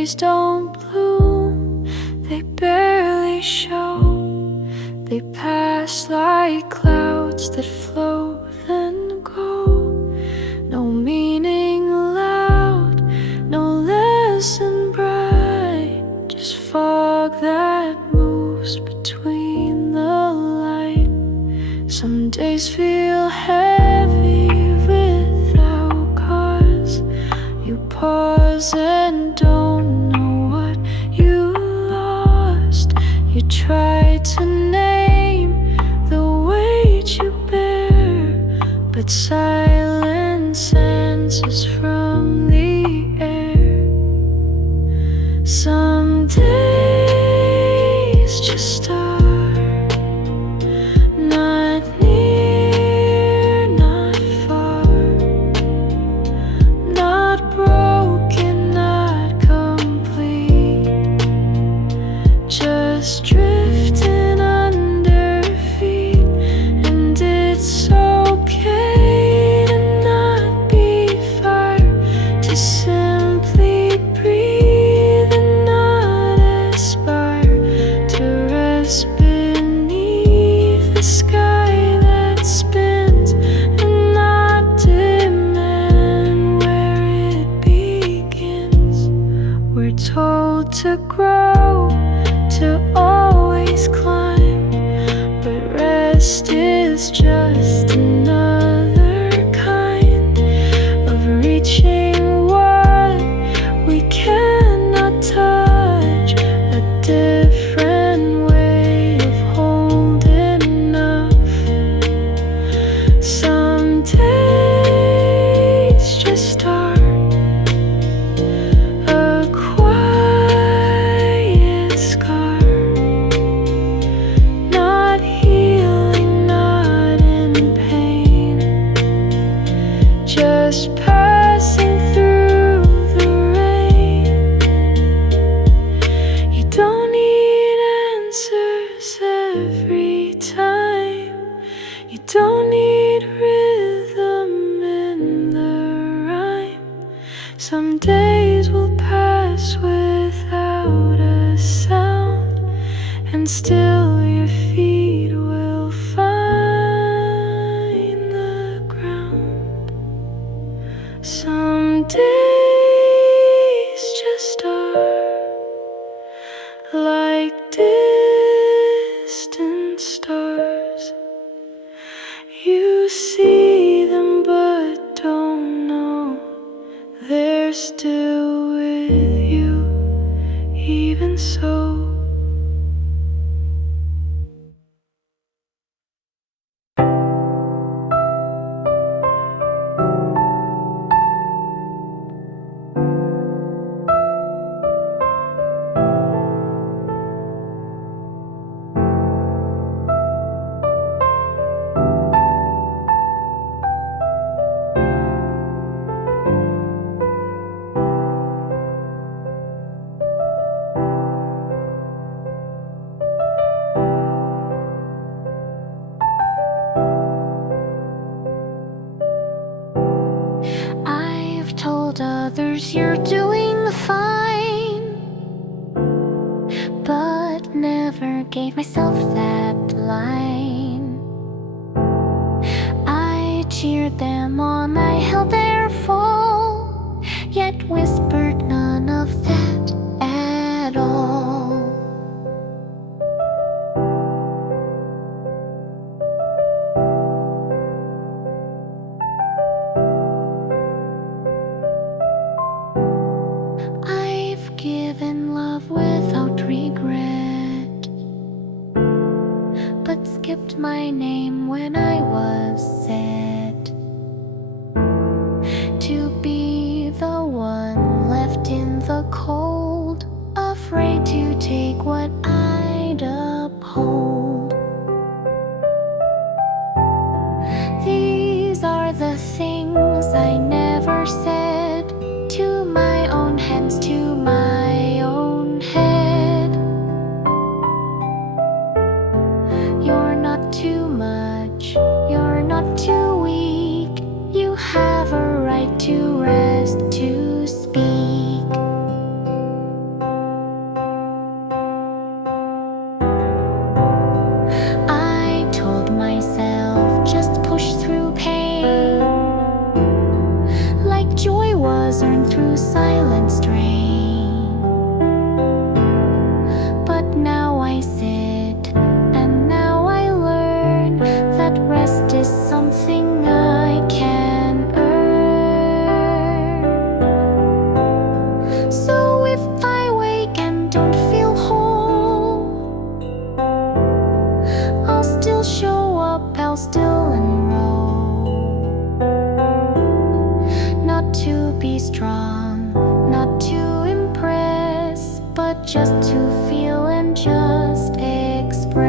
berries don't bloom, they barely show. They pass like clouds that float then go. No meaning loud, no lesson bright, just fog that moves between the light. Some days feel heavy without cause. You pause and don't know what you lost. You try to name the weight you bear, but silence answers from the air. Some days just start, not near, not far, not broken, not complete, just drifting under feet. And it's okay to not be fire, to simply breathe and not aspire to rest beneath the sky that spins, and not demand where it begins. We're told to grow, to always climb, but rest is just another kind of reaching what we cannot touch, a different way of holding enough. Some days just start, a quiet scar, not healing, not in pain, just passing through the rain. You don't need answers every time. You don't need rhythm in the rhyme. Some days will pass without a sound, and still your feet will find the ground. Some days just are like distant stars. You see them but don't know they're still with you, even so. I've told others you're doing fine, but never gave myself that line. I cheered them on, I held their fall, yet whispered none of that at all. I've given love without regret, but skipped my name when I was set to be the one left in the cold, afraid to take what I'd uphold. These are the things I never said to my own hands, to my own head. You're not too much, you're not too weak. You have a right to rest, to speak. strong, not to impress, but just to feel and just express.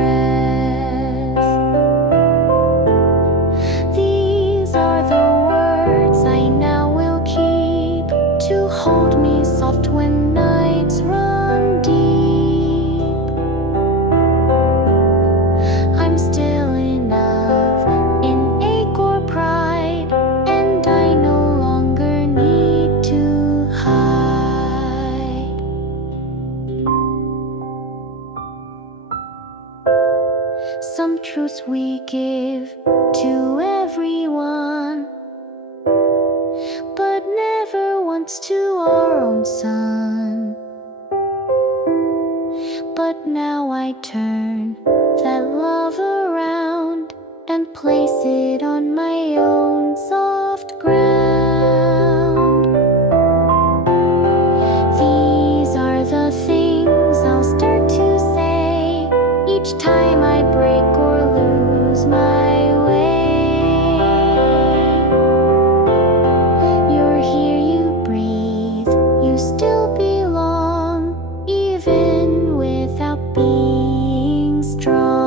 These are the words I now will keep, to hold me soft when nights run deep. I'm still enough in ache or pride, and I no longer need to hide. Some truths we give to everyone, but never once to our own son. But now I turn that love around and place it on my own soft ground. These are the things I'll start to say each time I break or lose my way. You're here, you breathe, you still belong, even without being strong.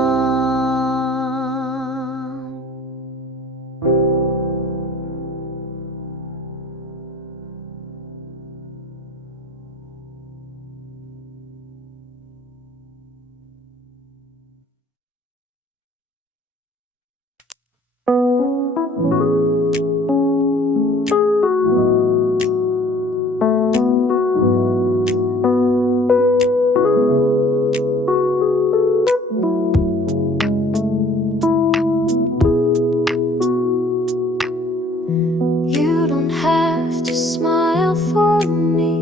You don't have to smile for me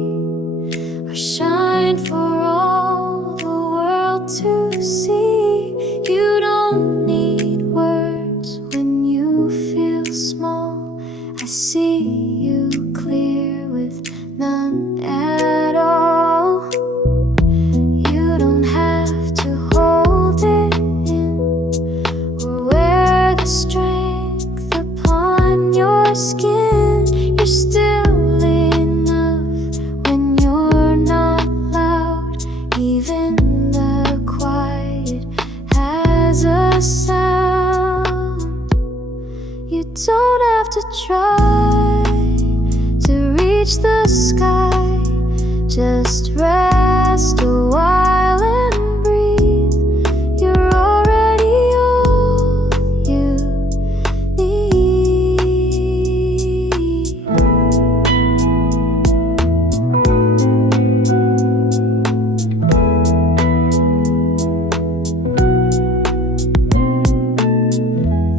or shine for all the world to see. You don't need words when you feel small. I see you clear with none at all. You don't have to hold it in or wear the strength upon your skin. You're still enough when you're not loud. Even the quiet has a sound. You don't have to try to reach the sky. Just rest a while and breathe. You're already all you need.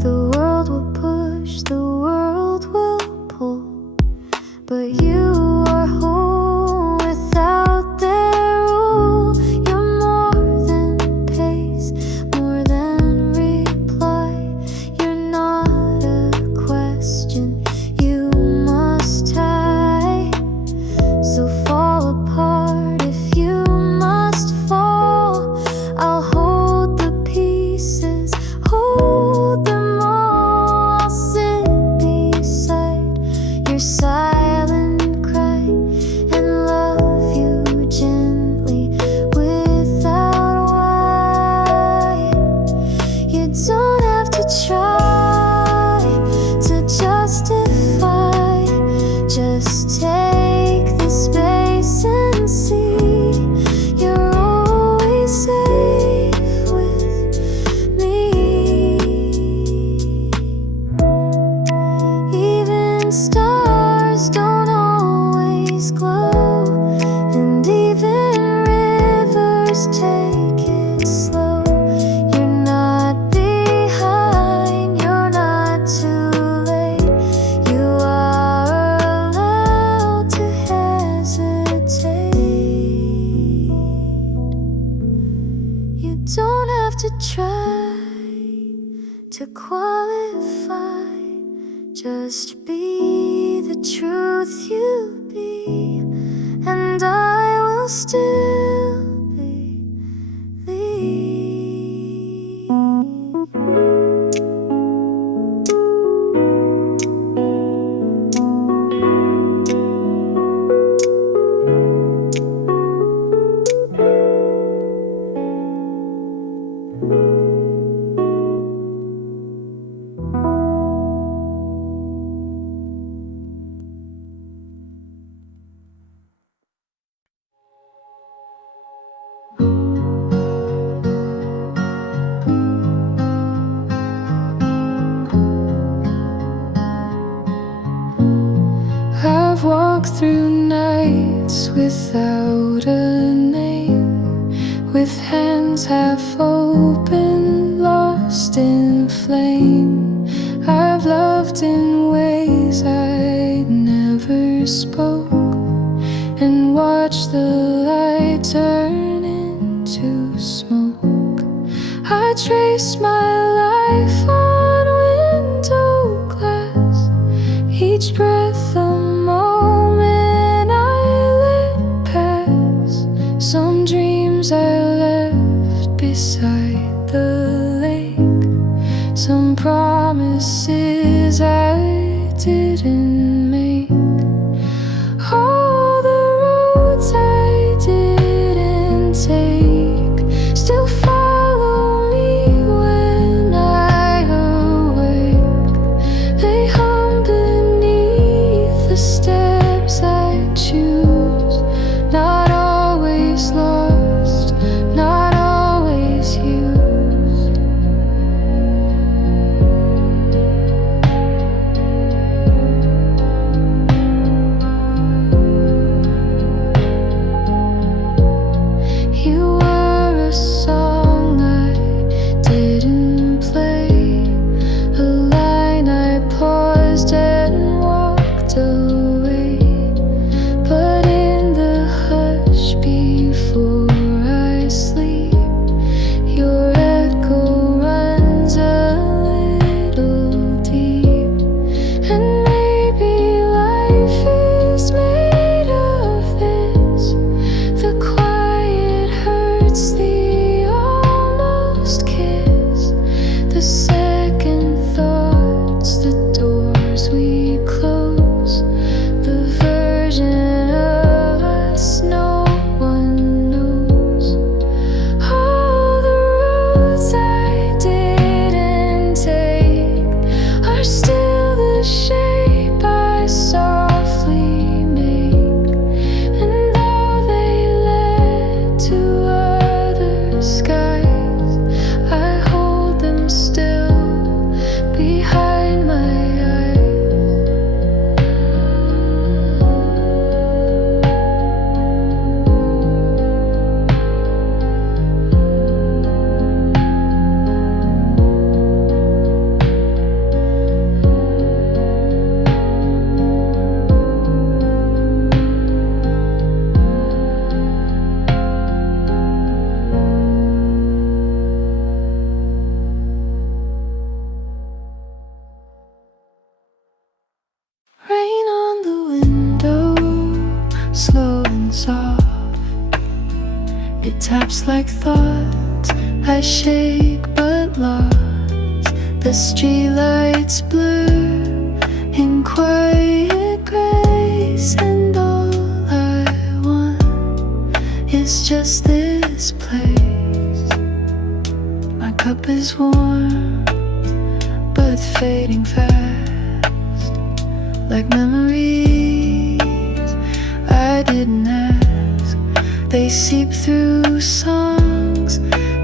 The world will push, the world will pull, but you are whole without their rule. You're more than pace, more than reply. You're not a question you must tie. So fall apart if you must fall. I'll hold the pieces, hold them all. I'll sit beside your silent cry and love you gently without why. You don't have to try to justify. Just take the space and see. You're always safe with me. Even stars don't always glow, and even rivers take it slow. You're not behind, you're not too late. You are allowed to hesitate. You don't have to try to qualify. Just be the truth you be, and I will still believe. I've walked through nights without a name, with hands half open, lost in flame. I've loved in ways I never spoke, and watched the light turn into smoke. I traced my life on window glass, each breath a moment I let pass. Some dreams I left beside the lake, some promises I didn't make. All the roads I didn't take still follow me when I awake. They hum beneath the steps I choose, not always lost, not always used. You were a song I didn't play, a line I paused and walked away. But in the hush before I sleep, your echo runs a little deep. And maybe life is made of this. The quiet hurts, the almost kiss, the second thoughts, the doors we close, the version of us no one knows. All the roads I didn't take are still the shape I softly make. And though they led to other skies, I hold them still behind my eyes. Rain on the window, slow and soft. It taps like thoughts I shake but lost. The streetlights blur in quiet grace, and all I want is just this place. My cup is warm but fading fast, like memories I didn't ask. They seep through songs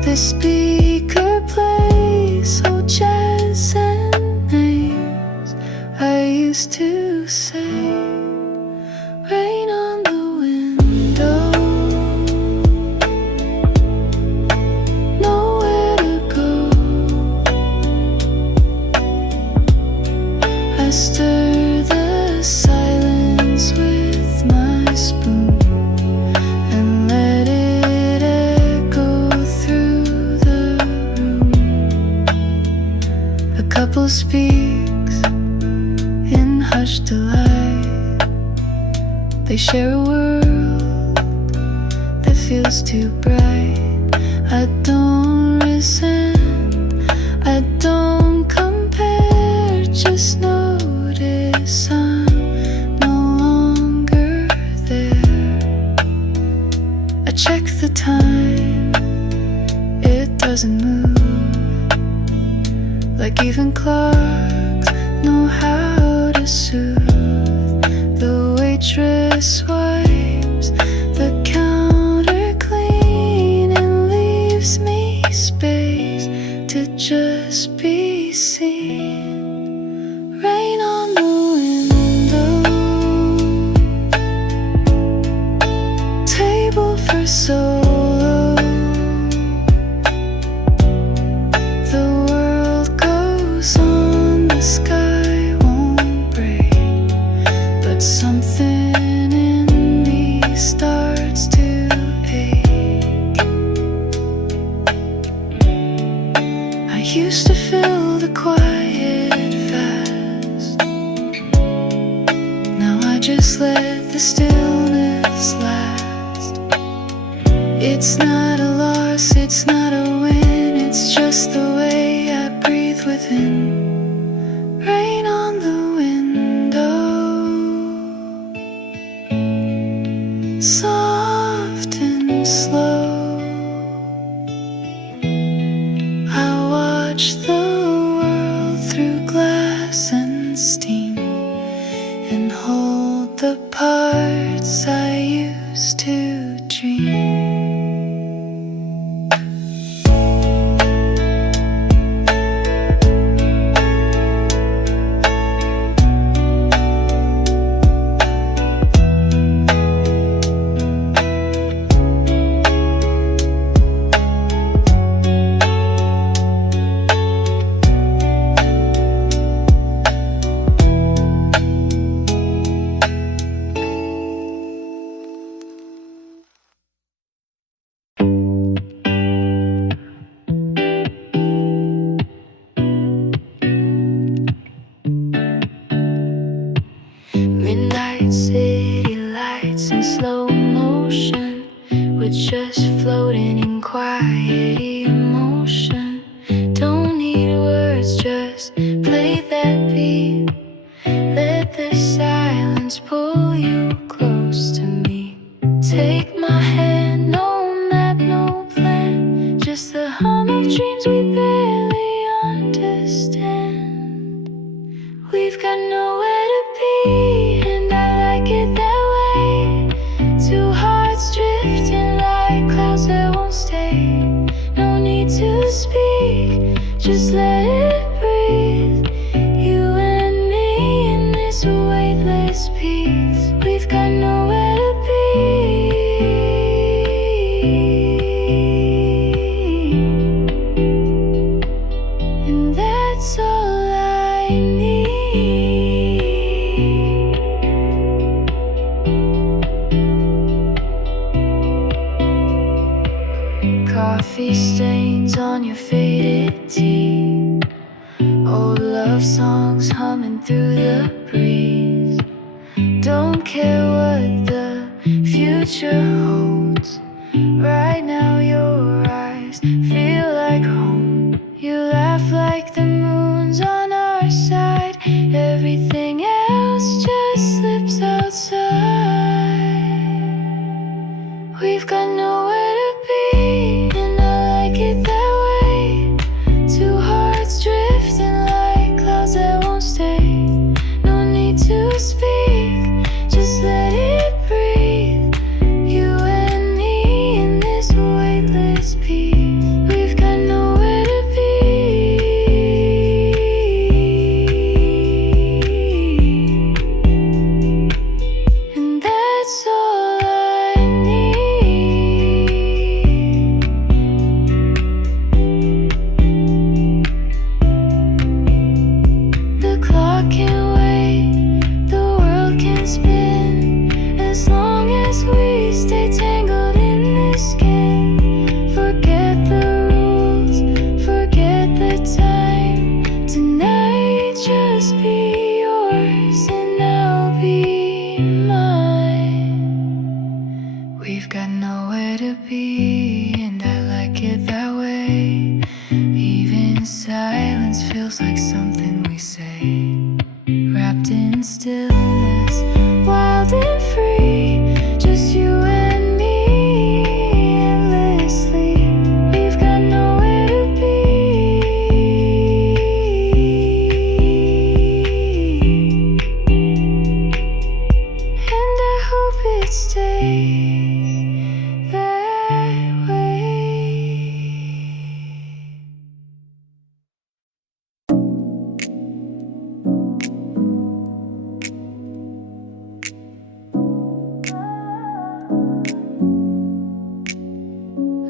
the speaker plays, so jazz and names I used to say. Rain on the window, nowhere to go. I stir the silence with my spoon and let it echo through the room. A couple speaks in hushed delight. They share a world that feels too bright. I don't resent, I don't compare, just notice I'm no longer there. I check the time, it doesn't move, like even clocks know how to soothe. The waitress wipes the counter clean and leaves me space to just be seen. Rain on the window, just let the stillness last. It's not a loss, it's not a win, it's just the way I breathe within. Rain on the window, soft and slow. I watch the world through glass and steam, and hold the parts I used to dream. Midnight city lights in slow motion, we're just floating in quiet emotion. Don't need words, just play that beat. Let the silence pull you close to me. Take my hand, no map, no plan, just the hum of dreams we barely understand. We've got nowhere to be, and I like it that way. Two hearts drifting like clouds that won't stay. No need to speak, just let it breathe. You and me in this weightless peace. We've got nowhere to be, and that's all I need. Coffee stains on your faded tea, old love songs humming through the breeze. Don't care what the future holds. Right now your eyes feel like home. You laugh like the moon's on our side. Everything else just slips outside. We've got nowhere to be, and I like it that way. Two hearts drifting like clouds that won't stay. No need to speak, just let it breathe. You and me in this weightless peace. We've got nowhere to be, and that's all I need. The clock can wait, the world can spin, as long as we stay tangled in this skin. Forget the rules, forget the time. Tonight just be yours and I'll be mine. We've got nowhere to be, and I like it that way. Even silence feels like something we say. Wrapped in stillness, wild and free, just you and me endlessly. We've got nowhere to be, and I hope it stays that way.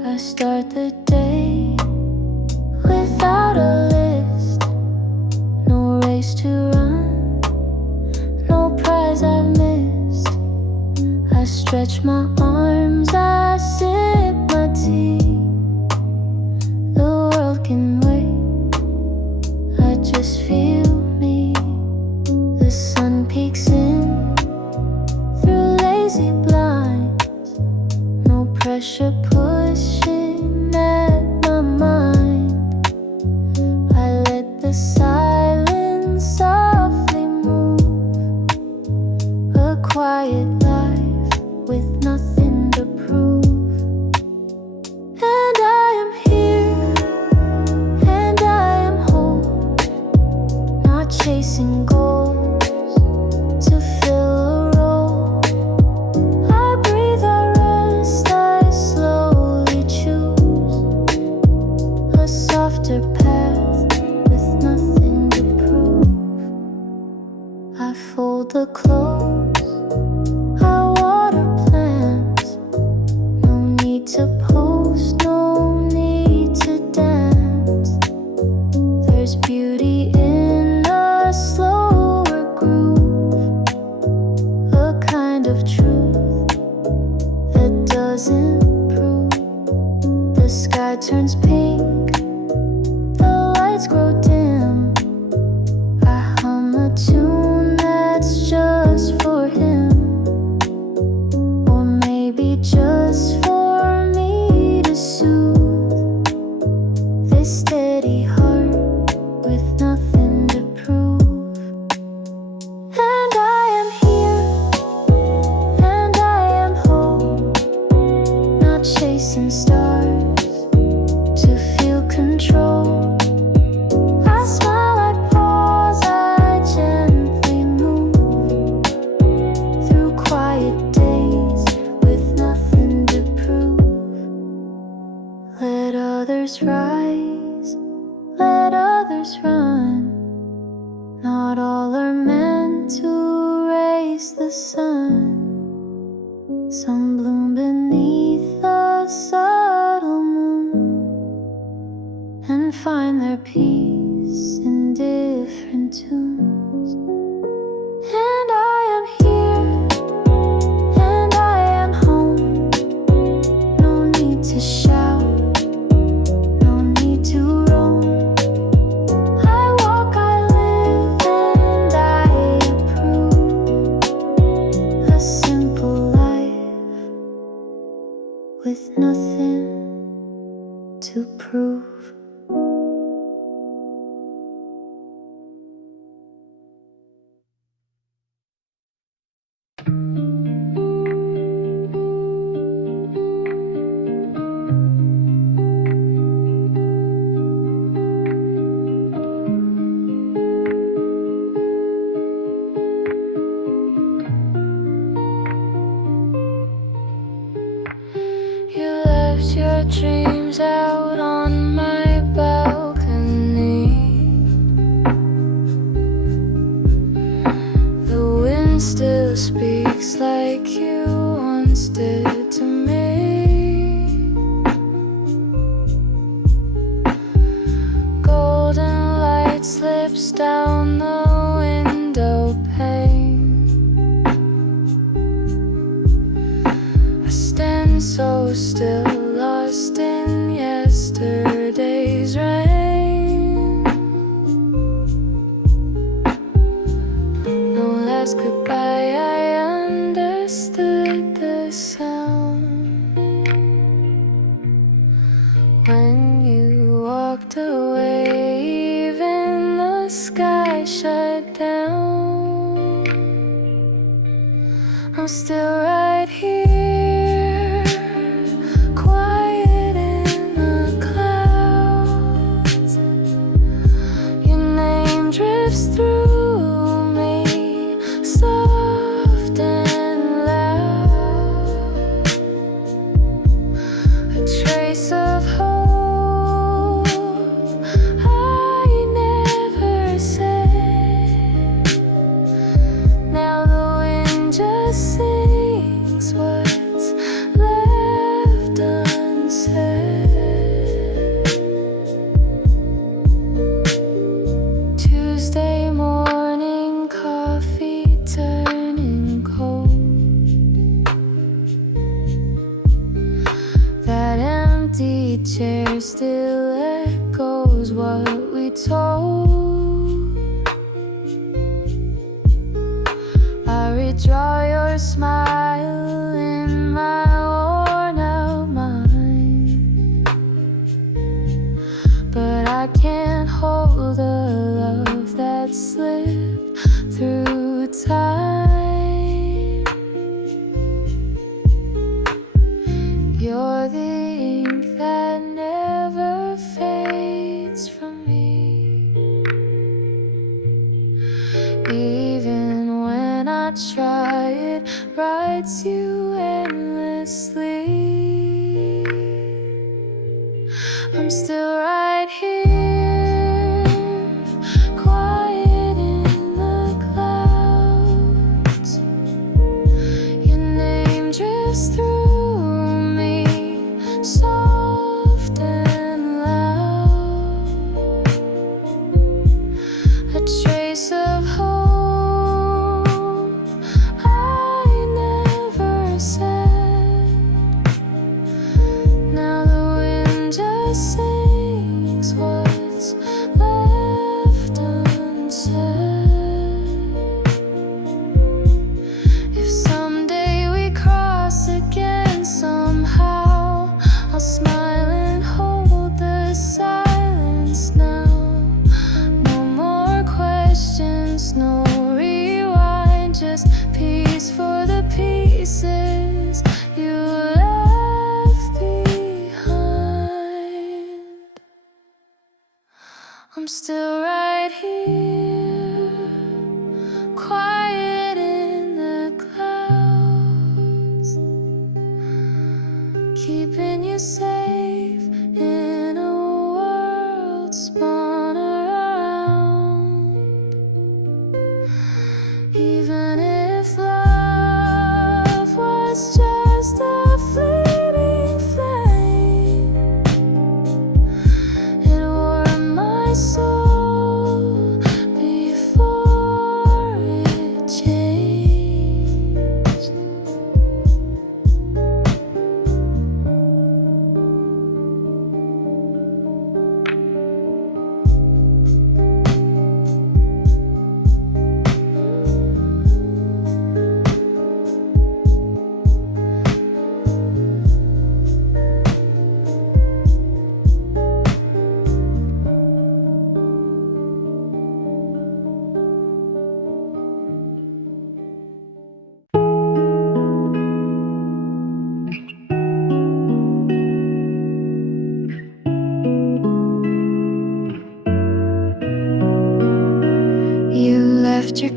I start the day without a list, no race to run, no prize I've missed. I stretch my arms, I sip my tea. The world can wait, I just feel me. The sun peeks in, I fold the clothes, I water plants. No need to post, no need to dance. There's beauty in a slower groove, a kind of truth that doesn't prove. The sky turns pink, the lights grow dim. I hum a tune that's just for him, or maybe just for me to soothe this steady heart with nothing to prove. And I am here, and I am home, not chasing stars to feel control. I smile, I pause, I gently move through quiet days with nothing to prove. Let others rise, let others run. Not all are meant to raise the sun. Some bloom beneath the subtle moon and find their peace in different tunes. And I am here, and I am home. No need to shout, no need to roam. I walk, I live, and I approve a simple life with nothing to prove. You left your dreams out on my balcony. The wind still speaks like you once did to me. Golden light slips down the window pane. I stand so still, lost in yesterday's rain. No last goodbye, I understood the sound when you walked away. Even the sky shut down. I'm still right here, quiet in the clouds. Your name drifts through me, soft and loud. A trace of hope I never said. Now the wind just sings what's left unsaid. Tuesday morning, coffee turning cold. That empty chair still echoes what we told. I redraw your smile in my worn out mind, but I can't hold the love that slipped through time. You're the ink that never fades from me. Even when I try, it writes you endlessly. I'm still right here, quiet in the clouds.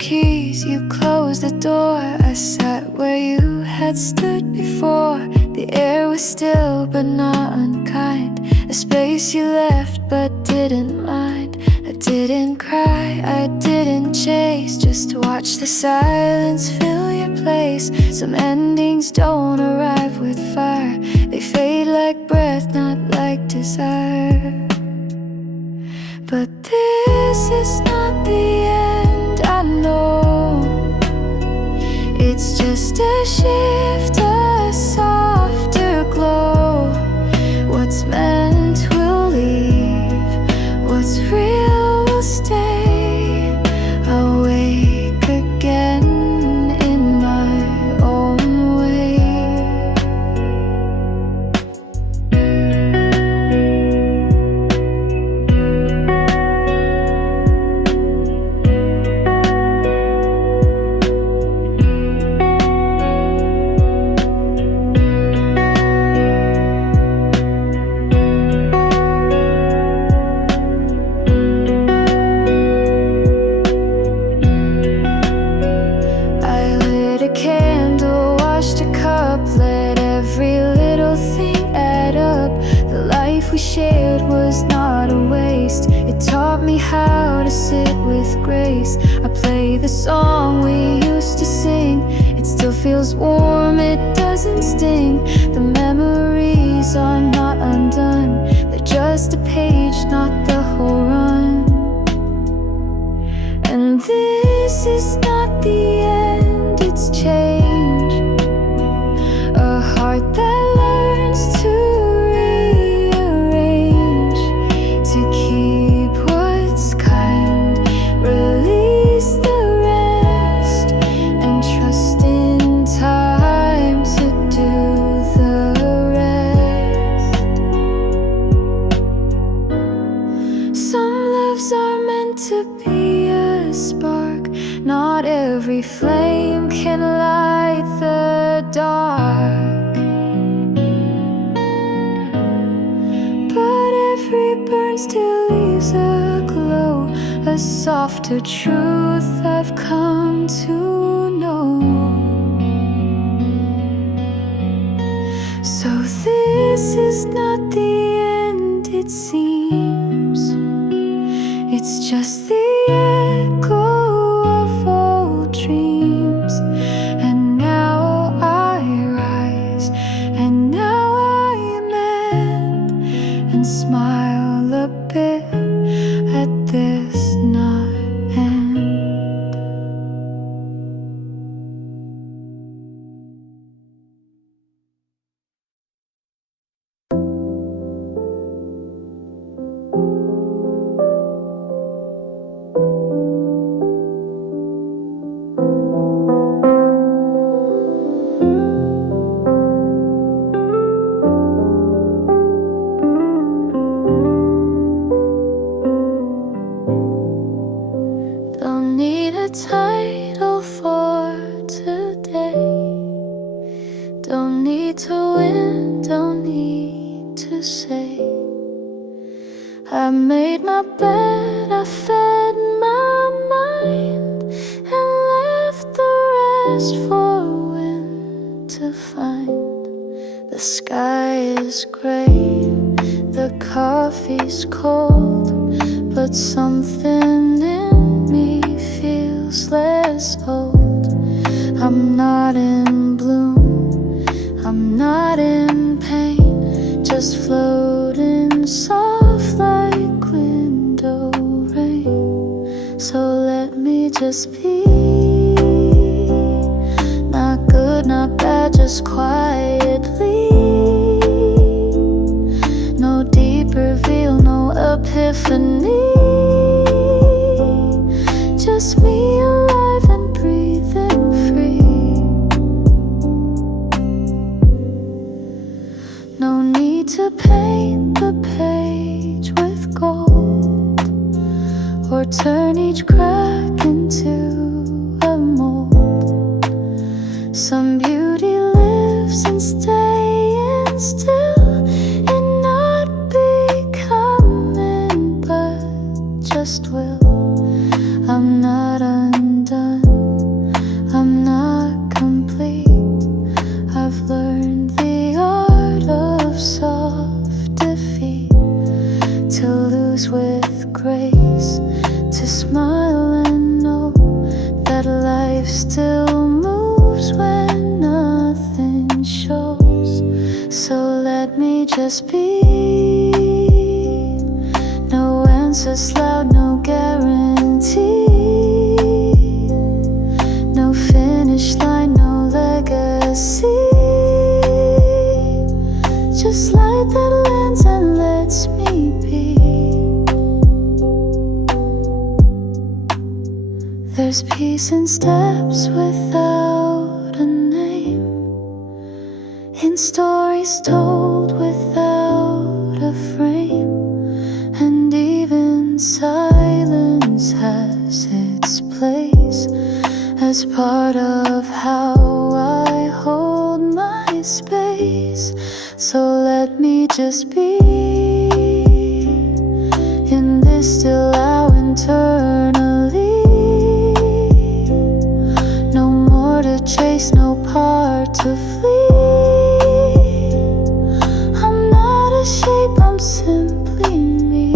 keys, you closed the door. I sat where you had stood before. The air was still but not unkind, a space you left but didn't mind. I didn't cry, I didn't chase, just watch the silence fill your place. Some endings don't arrive with fire, they fade like breath, not like desire. But this is not the end, I know. It's just a shift, a softer glow. What's meant will leave, what's real will stay. I'll wake again in my own way. We shared was not a waste. It taught me how to sit with grace. I play the song we used to sing. It still feels warm, it doesn't sting. The memories are not undone, they're just a page, not the whole run. And this is not the end, it's change. A heart that learns to to be a spark. Not every flame can light the dark, but every burn still leaves a glow, a softer truth I've come to know. So this is not the end, it seems. It's just the echo of old dreams. And now I rise, and now I mend, and smile a bit at this not end. Don't need a title for today. Don't need to win, don't need to say I made my bed, I fed my mind, and left the rest for wind to find. The sky is gray, the coffee's cold, but something in me feels less old. I'm not in bloom, I'm not in pain, just floating soft like window rain. So let me just be, not good, not bad, just quietly. No deep reveal, no epiphany, just me alive and breathing free. No need to paint the page with gold, or turn each crack into a mold. Some beauty lives in staying still, and not becoming, but just will. I'm not undone. life still moves when nothing shows. So let me just be. No answers loud, no guarantee. No finish line, no legacy. Just light that lands and lets me be. There's peace in steps without a name, in stories told without a frame, and even silence has its place as part of how I hold my space. So let me just be in this still hour internally. No more to chase, no part to flee. I'm not a shape, I'm simply me.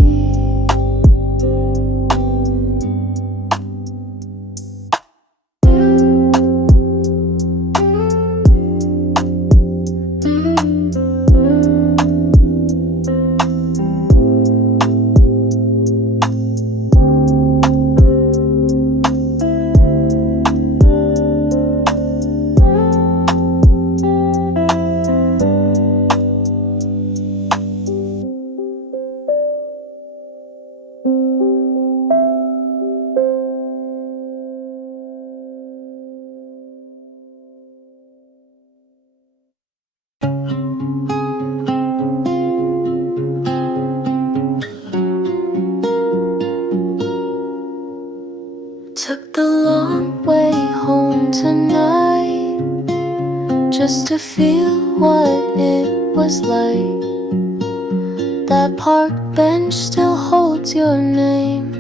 Took the long way home tonight, just to feel what it was like. That park bench still holds your name.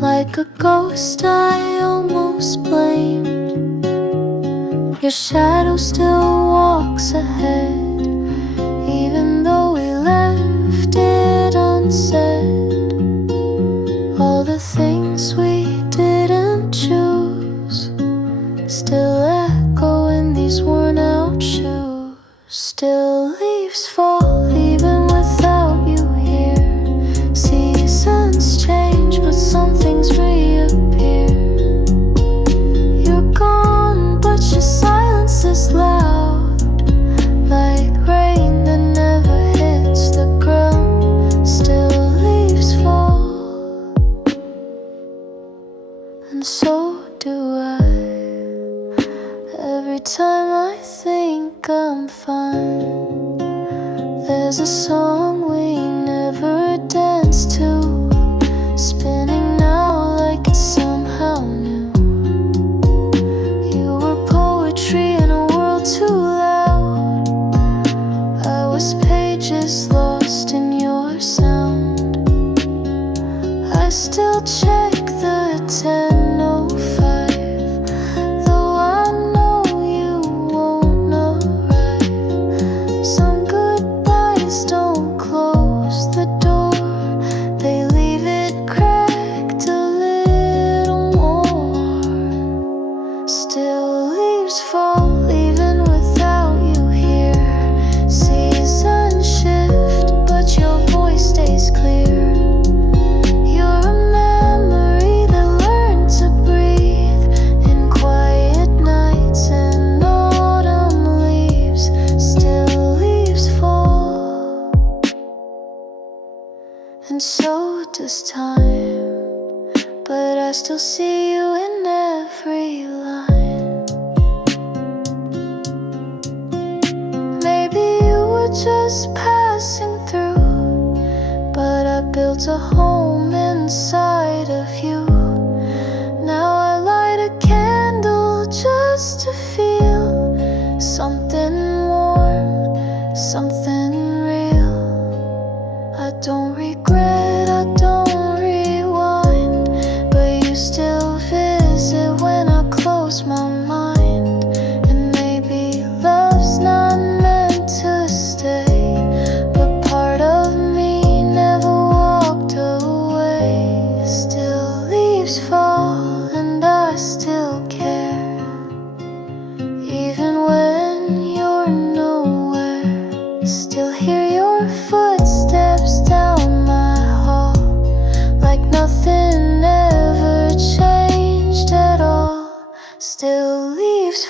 Like a ghost I almost blamed. Your shadow still walks ahead, even though we left it unsaid. All the things we didn't choose still echo in these worn out shoes. Still leaves fall even without you here. Seasons change but some things reappear. You're gone but your silence is loud, like rain that never hits the ground. Still leaves fall, and so do I. Every time I think I'm fine, there's a song we never danced to, spinning now like it's somehow new. You were poetry in a world too loud. I was pages lost in your sound. I still check the 10:05, though I know you won't arrive. Some goodbyes don't close the door, they leave it cracked a little more. Still leaves fall even without you here. Seasons shift but your voice stays clear. You're a memory that learned to breathe in quiet nights and autumn leaves. Still leaves fall, and so does time, but I still see you in every line. Maybe you were just passing through, but I built a home inside of you. Now I light a candle just to feel something warm, something real. I don't regret, I don't rewind, but you still visit when I close my mind. And maybe love's not meant to stay, but part of me never walked away. Still leaves fall and I still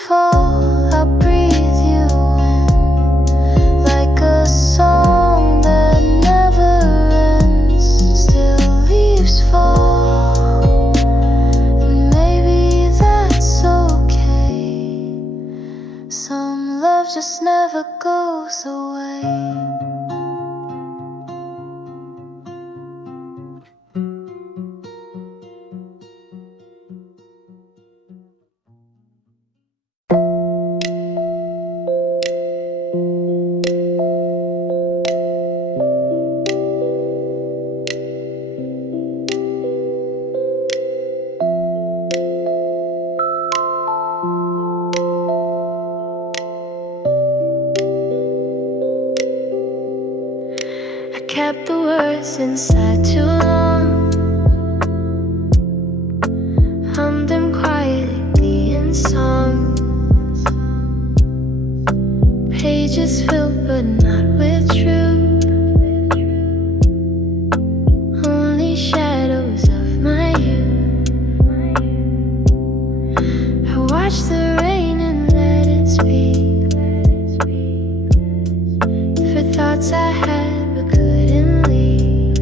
fall, I breathe you in like a song that never ends. Still leaves fall, and maybe that's okay. Some love just never goes away. I kept the words inside too long, hummed them quietly in song. Pages filled but not with truth, only shadows of my youth. I watched the rain and let it speak for thoughts I had but couldn't leave.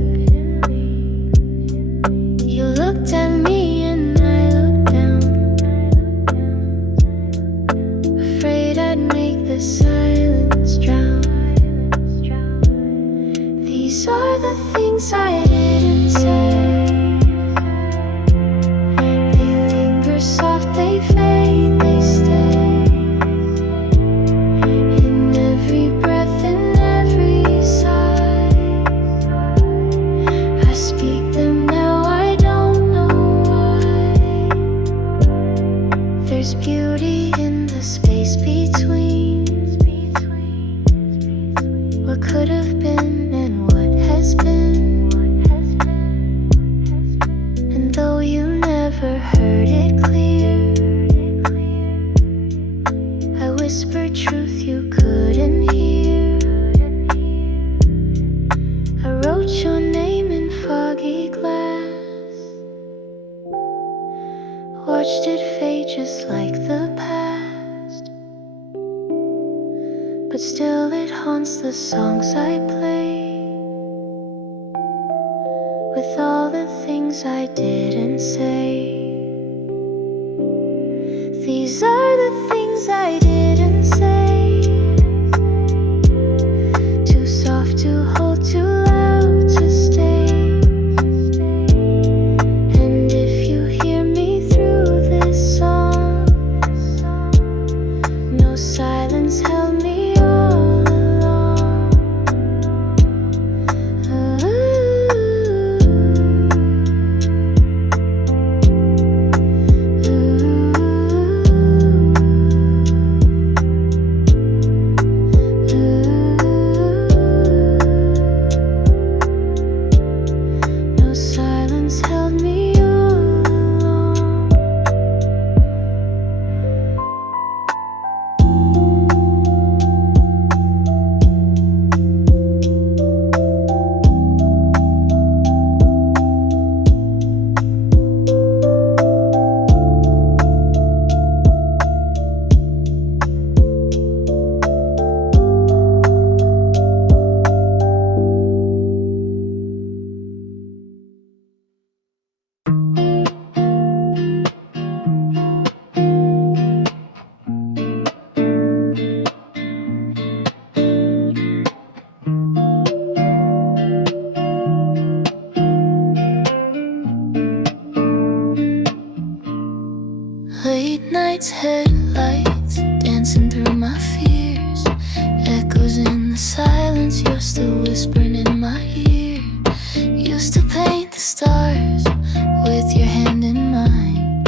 You looked at me and I looked down, afraid I'd make the silence drown. These are the things I didn't say. They linger soft, they fade, they stay in every breath, in every sigh. I speak them now, I don't know why. There's beauty in the space between what could have been and what has been. And though you never heard it clear, I whispered truth you couldn't hear. I wrote your name in foggy glass, watched it fade just like the past. But still it haunts the songs I play, with all the things I didn't say. These are the things I didn't say. Too soft to hold, too loud to stay. And if you hear me through this song, no silence held me all along. No silence held me all along. Late nights, headlights, dancing through my fears. Echoes in the silence, you're still whispering in my ear. Used to paint the stars with your hand in mine.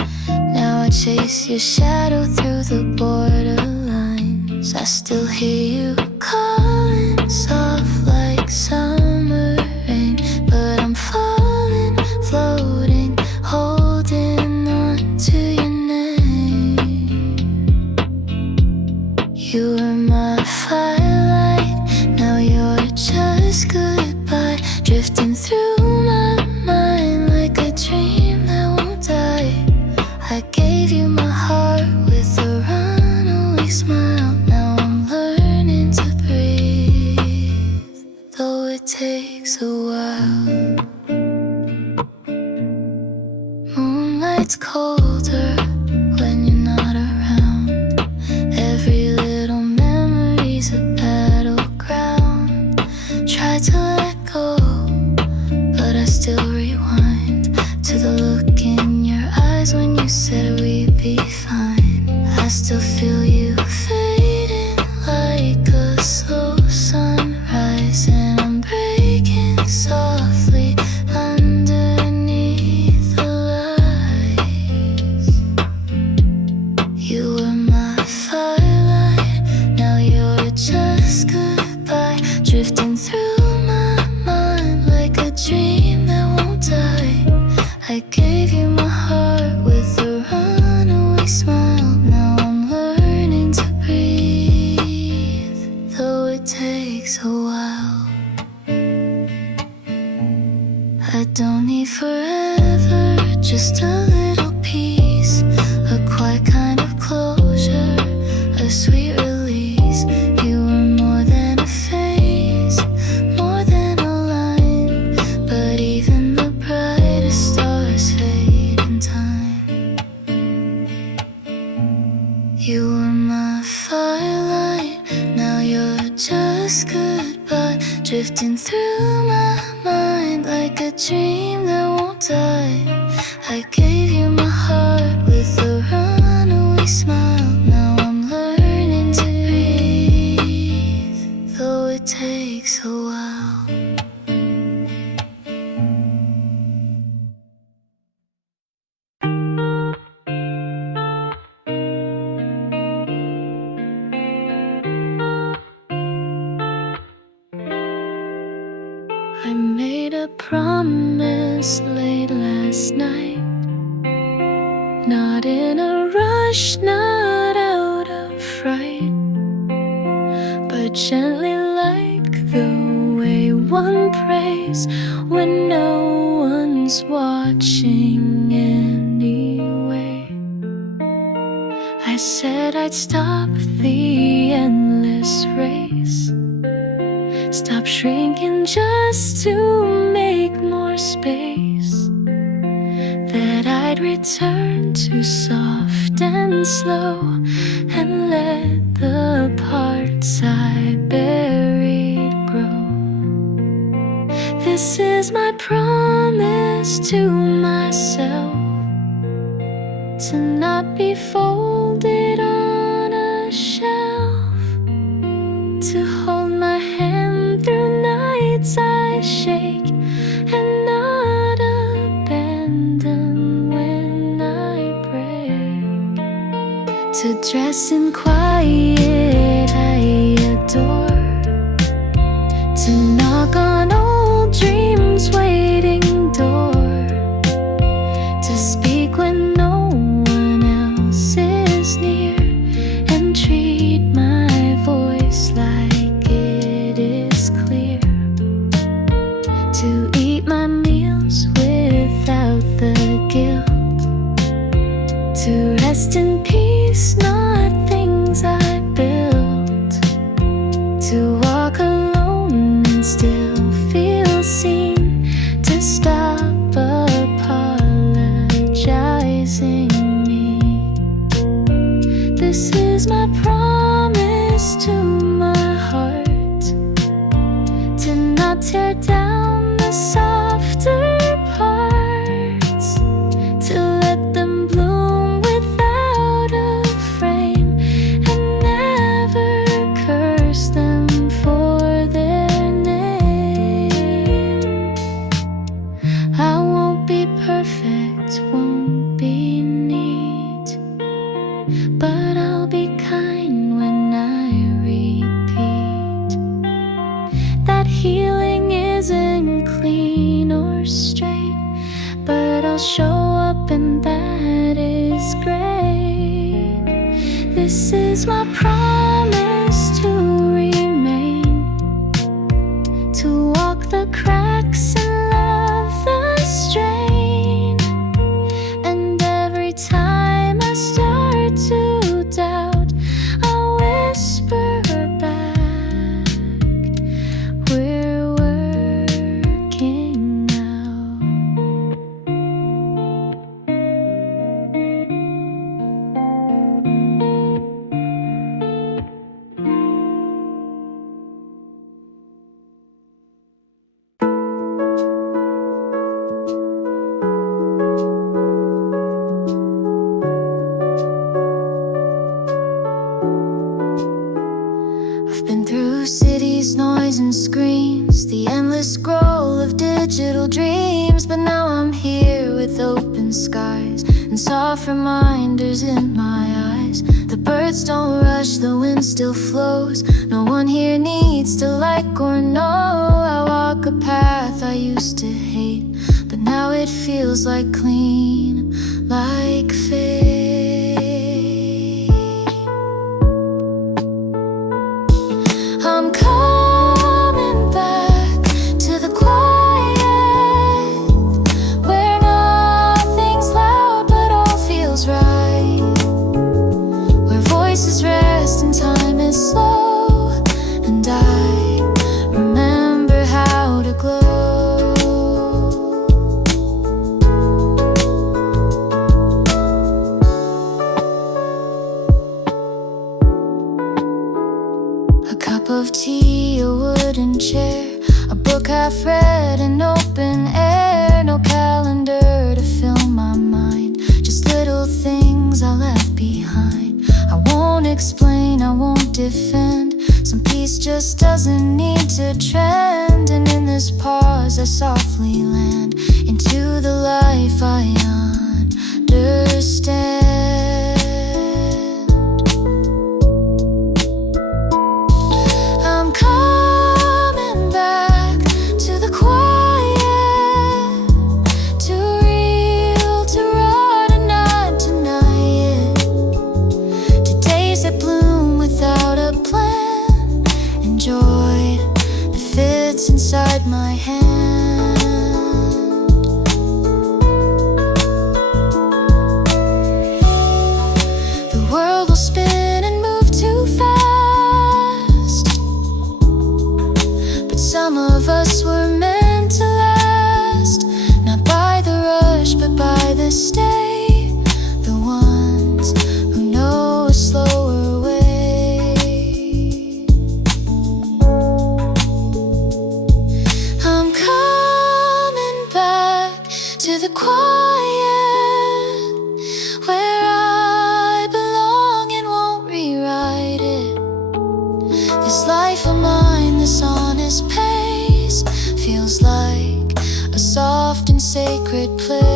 Now I chase your shadow through the borderlines. I still hear you calling soft like summer rain, but I'm falling, floating, holding on to your name. You were my firelight, now you're just goodbye, drifting through my mind like a dream that won't die. I gave you my heart with a run. smile. Now I'm learning to breathe, though it takes a while. Moonlight's colder when you're not around. Every little memory's a battleground. Try to let go, but I still rewind to the look in your eyes when you said we'd be fine. I still feel you fading like a slow sunrise, and I'm breaking softly underneath the lights. You were my firelight, now you're just goodbye, drifting through my mind like a dream that won't die. I gave you my heart with a runaway smile. Now I'm learning to breathe, though it takes a while. I don't need forever, just a little peace, a quiet kind of closure, a sweet release. You were more than a phase, more than a line, but even the brightest stars fade in time. You were my firelight, now you're just goodbye, drifting through my mind like a dream that won't die. I gave you my heart with a runaway smile. Now I'm learning to breathe, though it takes a while. I made a promise late last night, not in a rush, not out of fright, but gently like the way one prays when no one's watching anyway. I said I'd stop the endless race, stop shrinking just to make more space, that I'd return to soft and slow and let the parts I buried grow. This is my promise to myself, to not be folded on a shelf, to hold my hand through nights I shake, and not abandon when I break, to dress in quiet I adore, to knock on old dreams waiting door, to speak when no one else is near, and treat my voice like it is clear, to eat my meals without the guilt, to rest in peace, not things I built, to walk alone and still feel seen, to stop apologizing me. This is my promise to my heart, to not tear down the softer parts, to let them bloom without a frame, and never curse them for their name. I won't be perfect, won't be neat, but I'll be kind when I repeat that healing isn't clean or straight, but I'll show up and that is great. This is my promise to remain, to walk the cracks and love the strain, and every time I start to doubt, I noise and screams, the endless scroll of digital dreams. But now I'm here with open skies and soft reminders in my eyes. The birds don't rush, the wind still flows. No one here needs to like or know. I walk a path I used to hate, but now it feels like clean, like fate. I'm coming back to the quiet, where nothing's loud but all feels right, where voices rest and time is slow, and I remember how to glow. A cup of tea, a wooden chair, a book half read, an open air. No calendar to fill my mind, just little things I left behind. I won't explain, I won't defend. Some peace just doesn't need to trend. And in this pause I softly land into the life I understand. I'm coming back to the quiet, too real to raw to not deny it, to days that bloom without a plan, and joy that fits inside my hand. The world will spin and move too fast, but some of us were meant to last, not by the rush but by the stay, the ones who know a slower way. I'm coming back to the quiet, where I belong and won't rewrite it. This life of mine, this honest pace, feels like a soft and sacred place.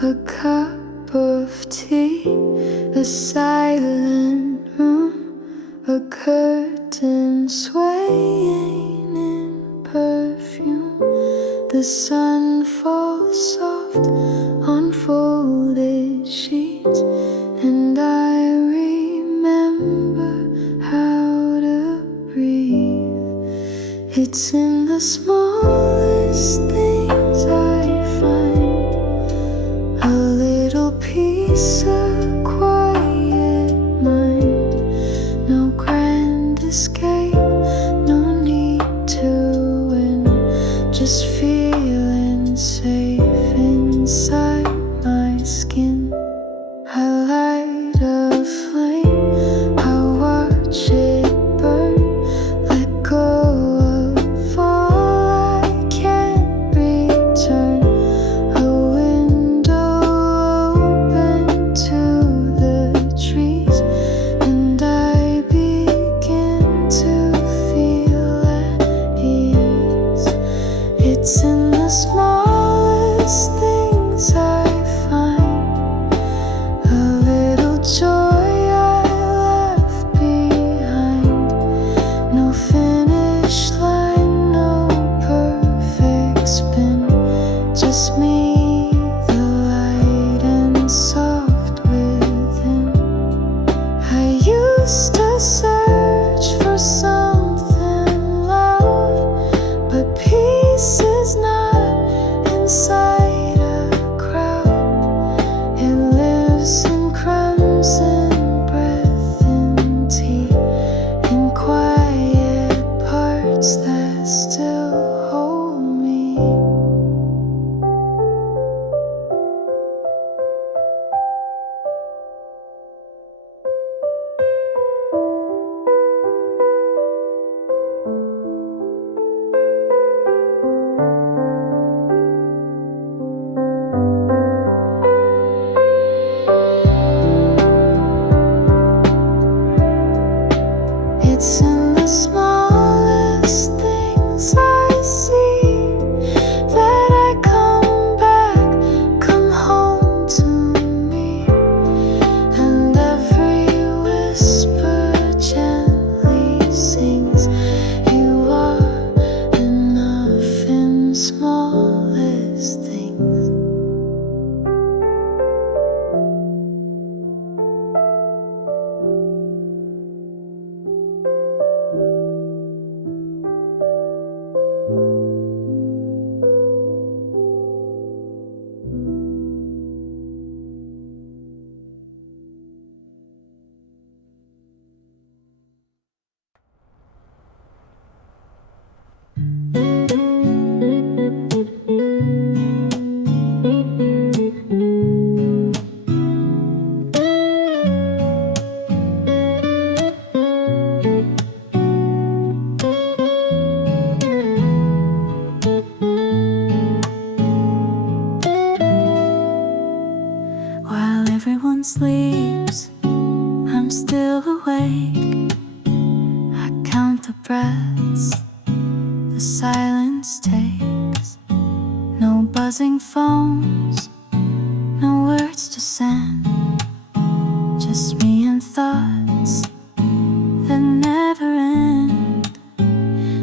A cup of tea, a silent room, a curtain swaying in perfume. The sun falls soft on folded sheets, and I remember how to breathe. It's in the smallest things I find a little peace, a quiet mind. No grand escape, no need to win, just feeling safe inside my skin. I light a flame, I watch it burn, let go of all I can't return. A window open to the trees, and I begin to feel at ease. It's in the smallest things I find still hold me. It's in the smallest things I see that I come back, come home to me. And every whisper gently sings, you are enough in smallest things. While everyone sleeps, I'm still awake. I count the breaths the silence takes. No buzzing phones, no words to send, just me and thoughts that never end.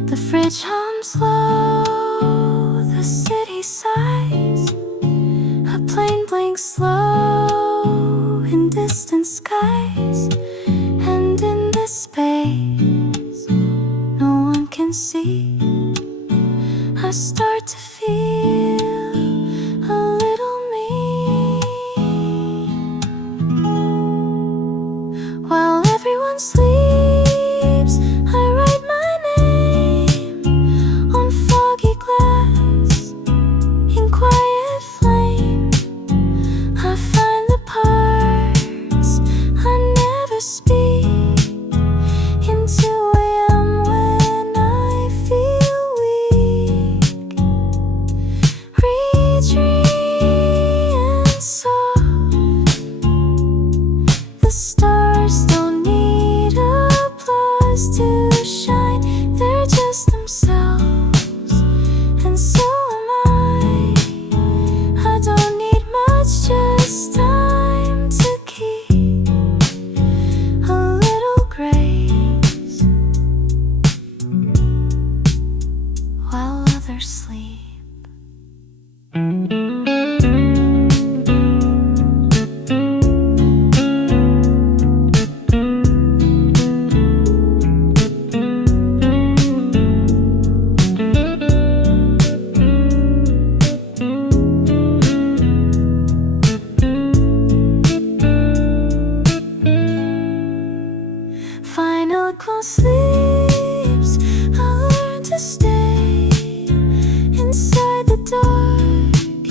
The fridge hums low, the city sighs, a plane blinks slow in distant skies. And in this space no one can see, I start to feel a little me. While everyone sleeps, I write my name on foggy glass in quiet flame. I find the parts I never speak in 2 a.m. when I feel weak. Retreat and soft, the stars don't need applause to shine, they're just themselves, and so am I. I don't need much, just time to keep a little grace while others sleep. Final call sleeps, I learn to stay inside the dark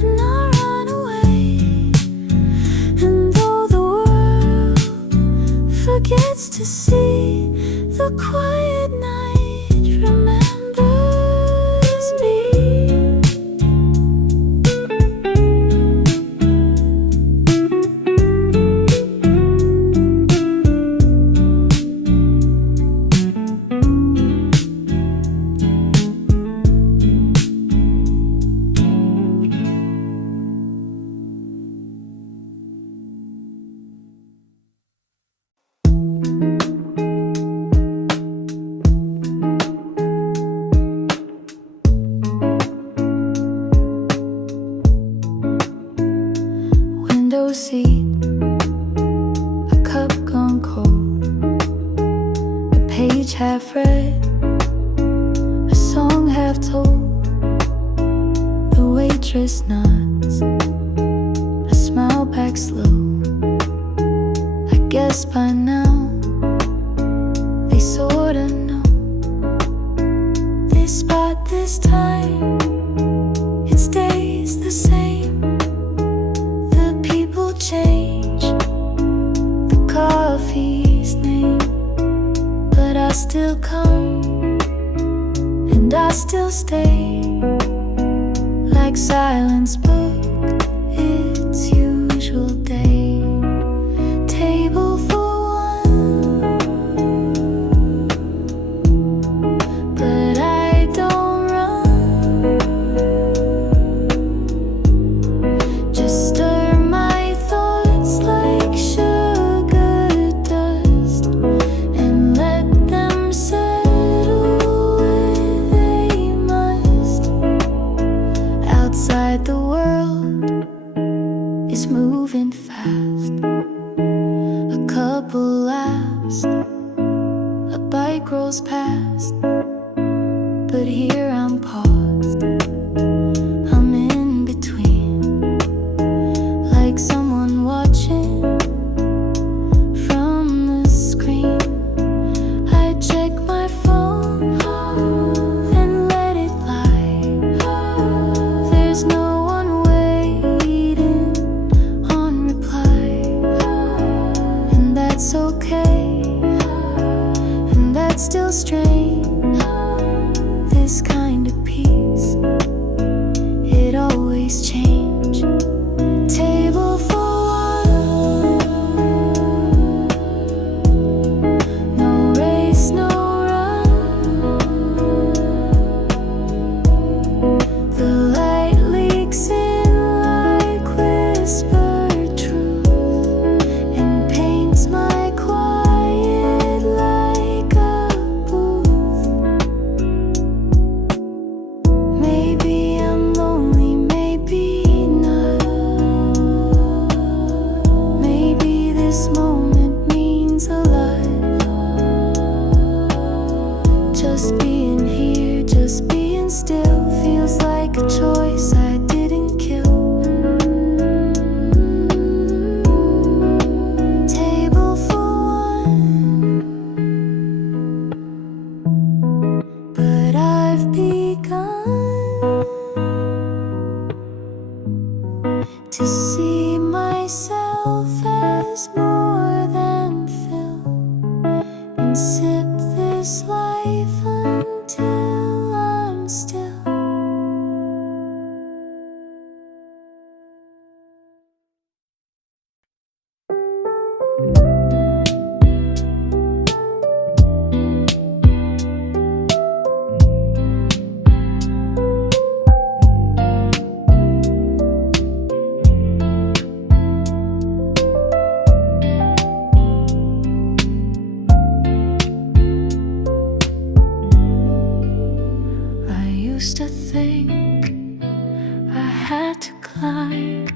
and not run away. And though the world forgets to see, the quiet night remembers me. Window seat, a cup gone cold, a page half read, a song half told. The waitress nods, a smile back slow. I guess by now they sorta know this spot this time, it stays the same. The people change, the coffee's name, but I still come and I still stay. Like silence book its usual day. Table for one, but I don't run. Just stir my thoughts like sugar dust and let them settle where they must. Outside the world is moving fast. A couple laughs, a bike rolls past, but here I'm paused. I'm in between, like someone watching from the screen. I check my phone, then let it lie. There's no one waiting on reply, and that's okay, and that's still strange. This kind of peace, it always change. Table for one, no race, no run. The light leaks in like whispered truth and paints my quiet like a booth. Maybe I'm lonely, maybe not. Maybe this moment means a lot. Just being here, just being still feels like a choice I didn't kill. Table for one, but I've begun to see myself as more than fill, and sip this life until I'm still. I used to think I had to climb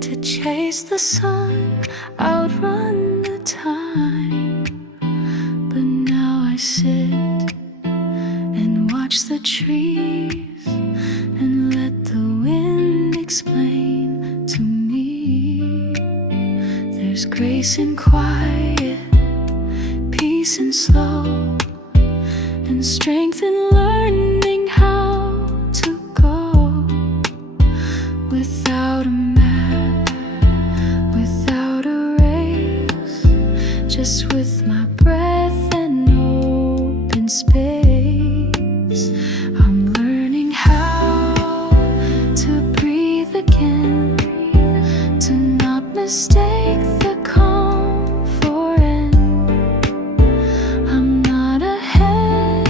to chase the sun, outrun the time. But now I sit and watch the trees and let the wind explain to me. There's grace in quiet, peace in slow, and strength in learning how to go without a map, without a race, just with my breath and open space. I'm learning how to breathe again, to not mistake the calm for end. I'm not ahead,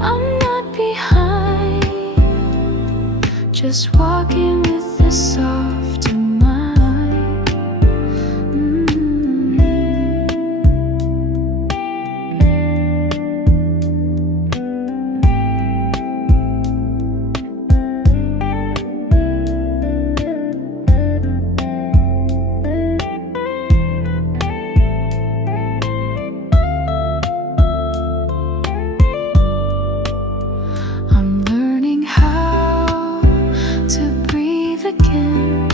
I'm not behind, just walking with a softer mind. I'm learning how to breathe again,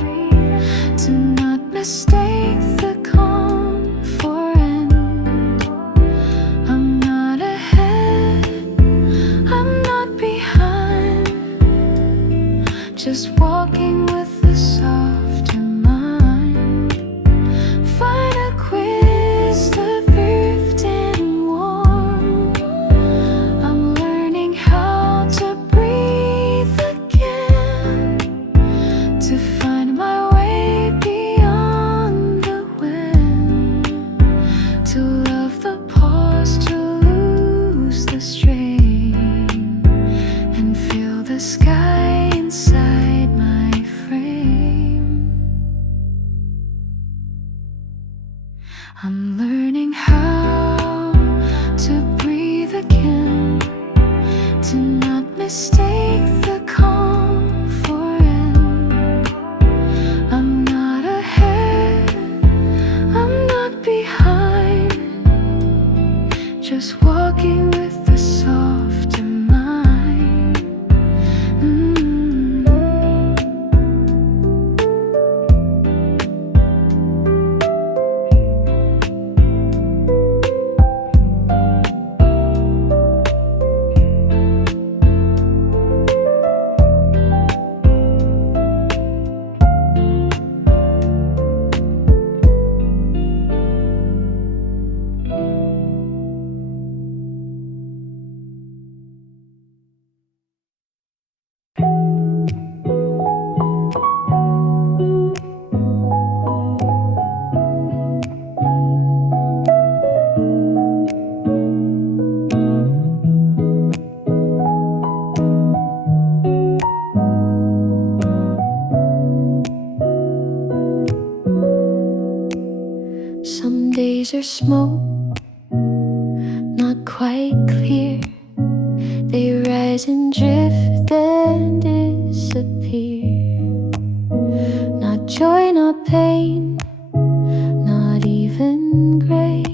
just walking with a softer mind. Find a quiz to drift and warm. I'm learning how to breathe again, to find my way beyond the wind, to love the pause, to lose the strain, and feel the sky inside my frame. I'm learning how to breathe again, to not mistake the calm for end. I'm not ahead, I'm not behind, just walking with a softer mind. Some days are smoke, not quite clear. They rise and drift and disappear. Not joy, not pain, not even gray,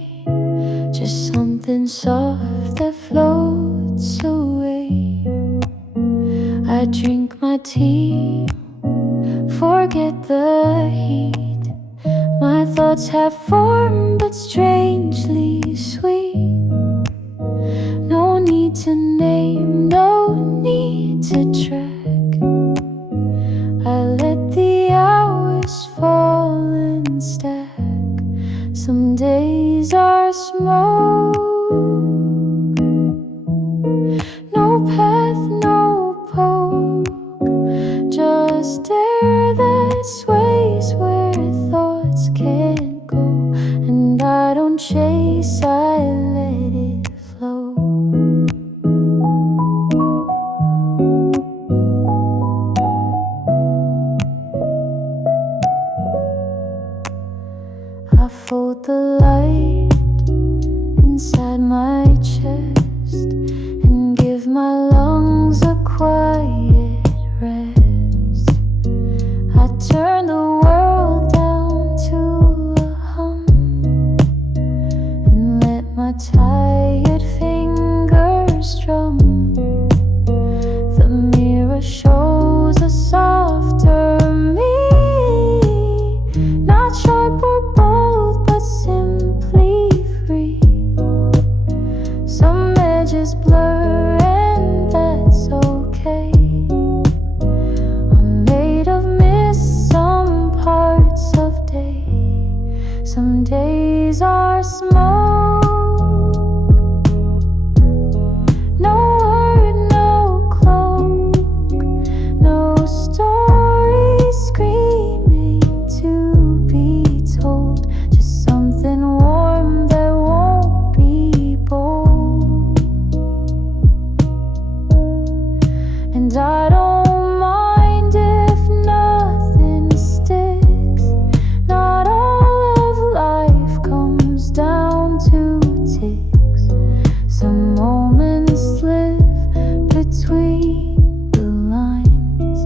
just something soft that floats away. I drink my tea, forget the heat. My thoughts have form but strangely sweet. No need to name, no need to track. I let the hours fall and stack. Some days are smoke, no path, no poke, just air that sways where thoughts can't go. And I don't chase, I let it flow. I fold the light inside my chest and give my lungs a quiet rest. I turn the world down to a hum and let my tired fingers drum. The mirror shows a softer me, not sharp or bold, but simply free. Some edges blur and that's okay. I'm made of mist, some parts of day. Some days are smoke, no word, no cloak, no story screaming to be told, just something warm that won't be bold. And I don't mind if nothing sticks. Not all of life comes down to ticks. Some moments slip between the lines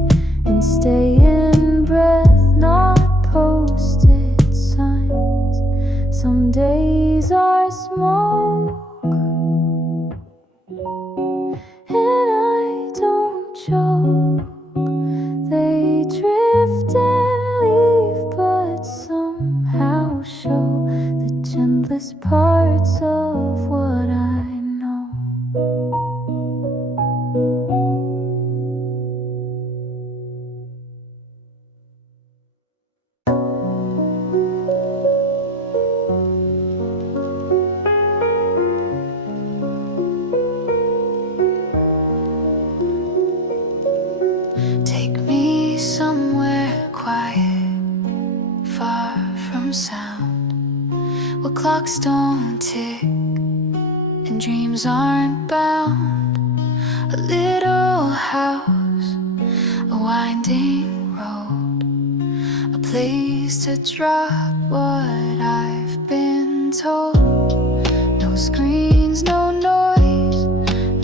and stay in breath, not posted signs. Some days are smoke, and I don't joke. They drift and leave, but somehow show the gentlest parts of what I know. clocks don't tick and dreams aren't bound. A little house, a winding road, a place to drop what I've been told. No screens, no noise,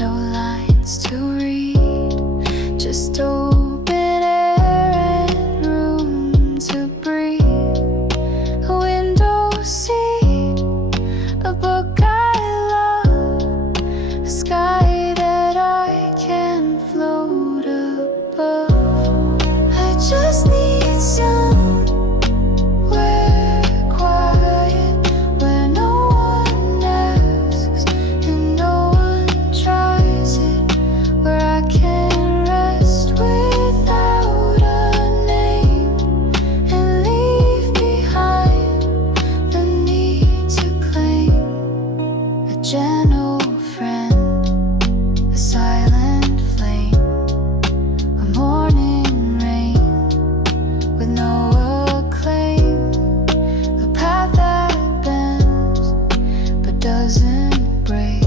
no lines to read, just open air and room to breathe. A window seat, a book I love, a sky that I can float above. I just need somewhere quiet where no one asks and no one tries it, where I can rest without a name and leave behind the need to claim a gentle friend, a silent flame, a morning rain with no acclaim, a path that bends but doesn't break,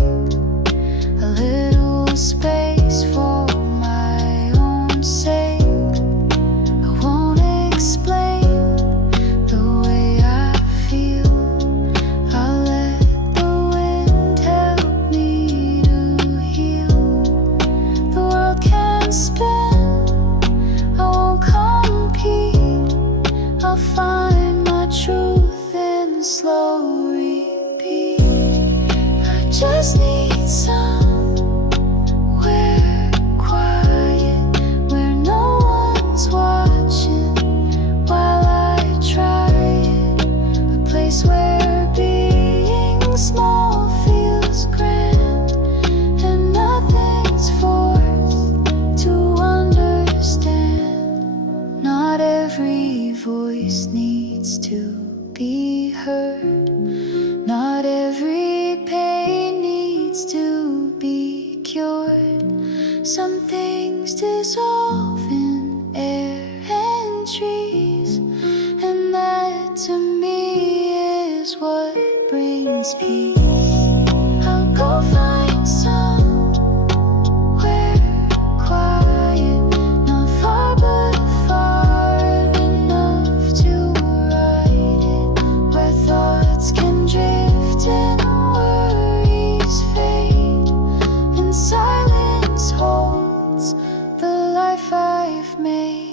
a little space for my own sake. I won't explain the way I feel, I'll let the wind help me to heal. The world can spin, I won't compete, I'll find my truth in slow repeat. I just need somewhere quiet where no one's watching while I try it, a place where being small feels grand and nothing's forced to understand. Not every voice needs to be heard, not every pain needs to be cured. Some things dissolve in air and trees, and that to me is what brings peace. I'll go find somewhere quiet, not far but far enough to ride it, where thoughts can drift and worries fade, and silence holds the life I've made.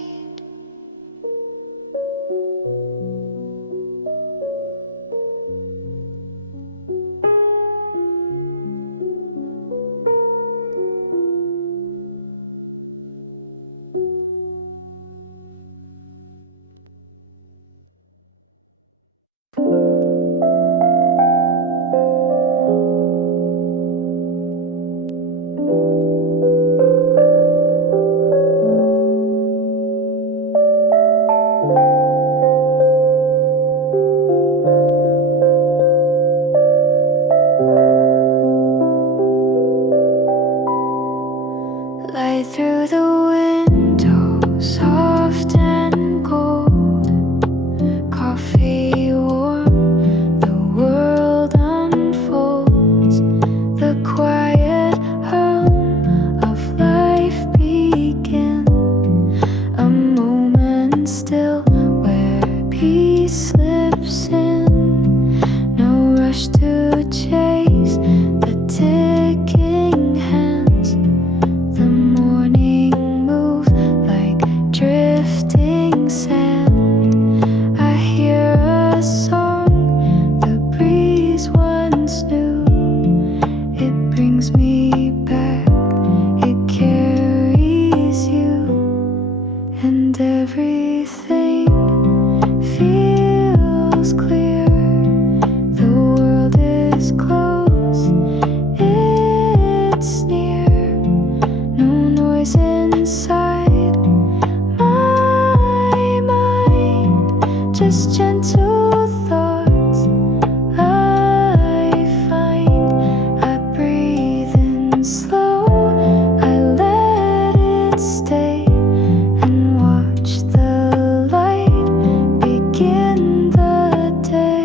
Light through the window, soft and cold, coffee warm, the world unfolds, the quiet hum of life begins, a moment still where peace slips in, no rush to chase the ticking hands. The morning moves like drifting sand. I hear a song the breeze once knew. It brings me back, it carries you, and everything feels clear. The world is close, it's near. No noise inside my mind, just gentle thoughts I find. I breathe in slow, I let it stay, and watch the light begin the day.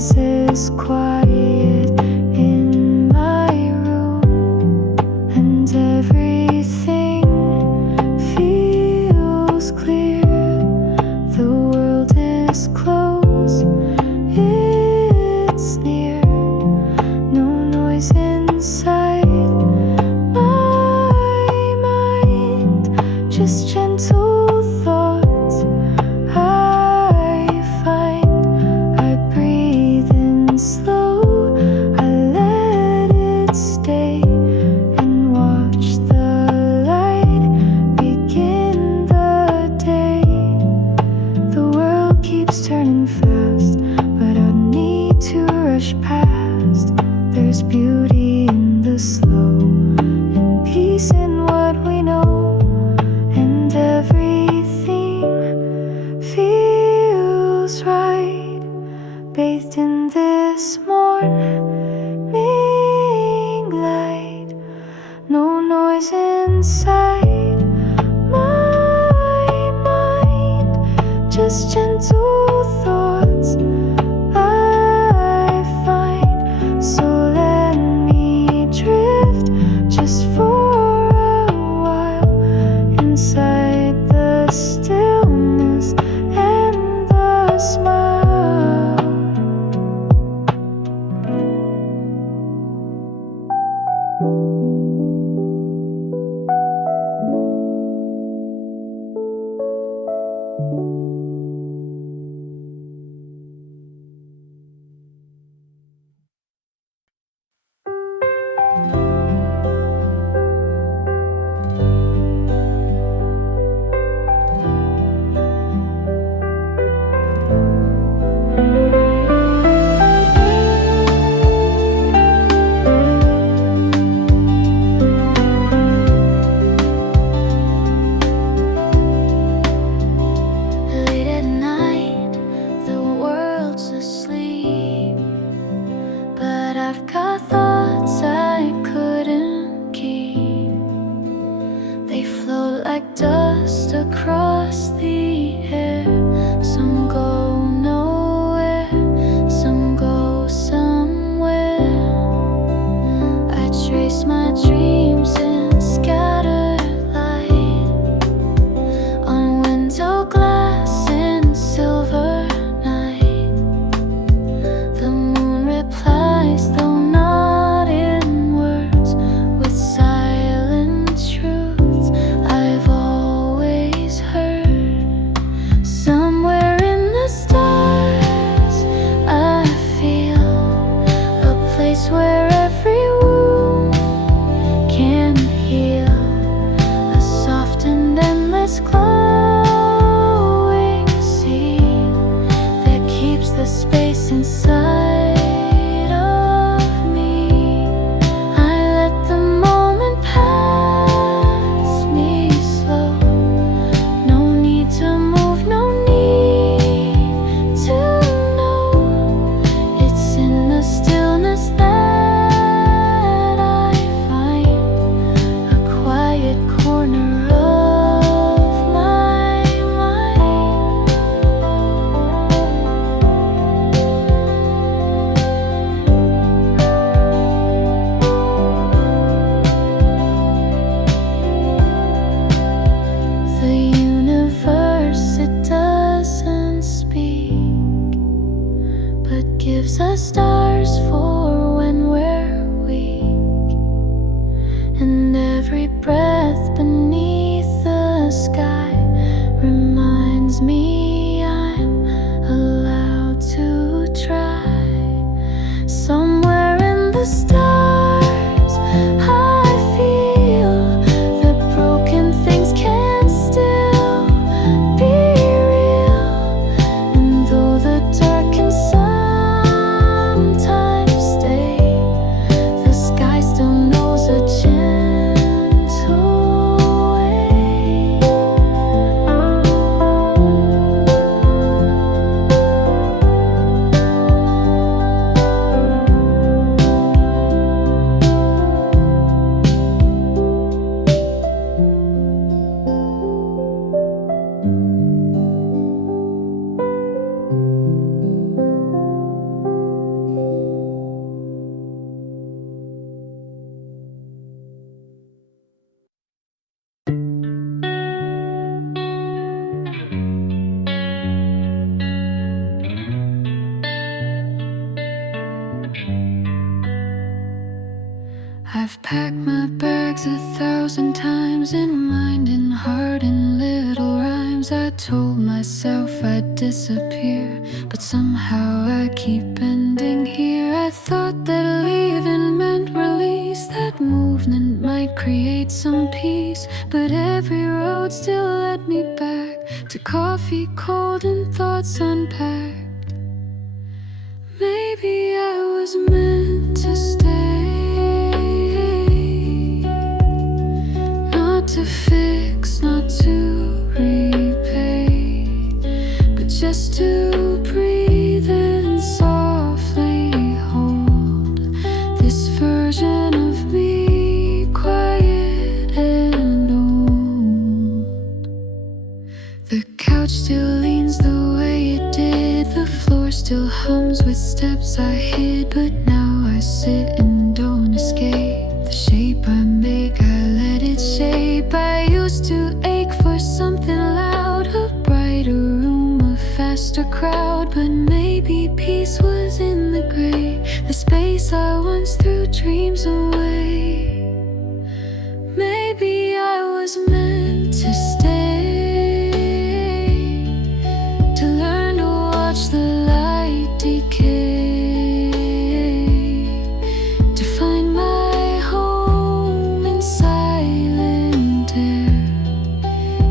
silence is quiet in my room, and everything feels clear. The world is close, it's near. No noise inside my mind, just gentle thoughts I find. I breathe in slow, I let it stay, and watch the light begin the day. The world keeps turning fast, but I need to rush past. There's beauty in the slow, and peace in what we know, and everything feels right, bathed in this morning light. No noise inside my mind, just gentle thoughts I find. So let me drift just for a while, inside the stillness and the smile. Late at night, the world's asleep, but I've got thoughts I couldn't keep. They float like dust across the air. Some go nowhere, some go somewhere. I trace my dreams in scattered light, on window glass in silver night. The moon replies, though not in words, with silent truths I've always heard. Somewhere in the stars I feel a place where every wound can heal, a soft and endless glowing sea that keeps the space inside of me. I let the moment pass me slow. No need to move, no need to know. It's in the stillness that I find a quiet corner of my mind. The universe, it doesn't speak, but gives us stars for when we're weak. And every breath beneath the sky reminds me I'm allowed to try. Somewhere in the stars I feel that broken things can still be real. And though the dark can sometimes I've packed my bags 1,000 times in mind and heart and little rhymes. I told myself I'd disappear, but somehow I keep ending here. I thought that leaving meant release, that movement might create some peace, but every road still led me back to coffee cold and thoughts unpacked. Maybe I was meant to stay, not to fix, not to repay, but just to breathe and softly hold this version of me, quiet and old. The couch still leans the way it did, the floor still hums with steps I hid, but now I sit and don't escape the shape I make. I let it shape. I used to ache for something loud, a brighter room, a faster crowd, but maybe peace was in the gray, the space I once threw dreams away. Maybe I was meant to stay, to learn to watch the light decay, to find my home in silent air,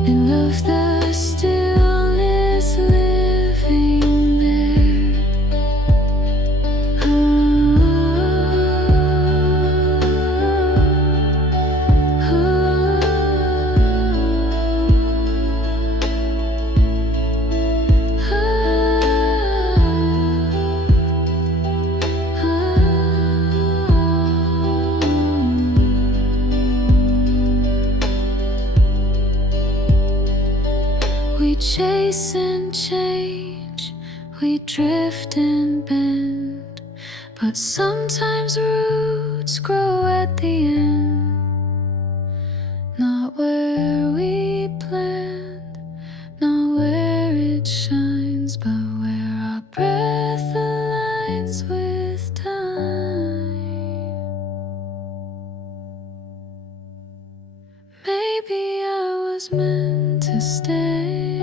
and love the stillness living there. We chase and change, we drift and bend, but sometimes roots grow at the end, not where we planned, not where it shines, but where our breath aligns with time. Maybe I was meant to stay,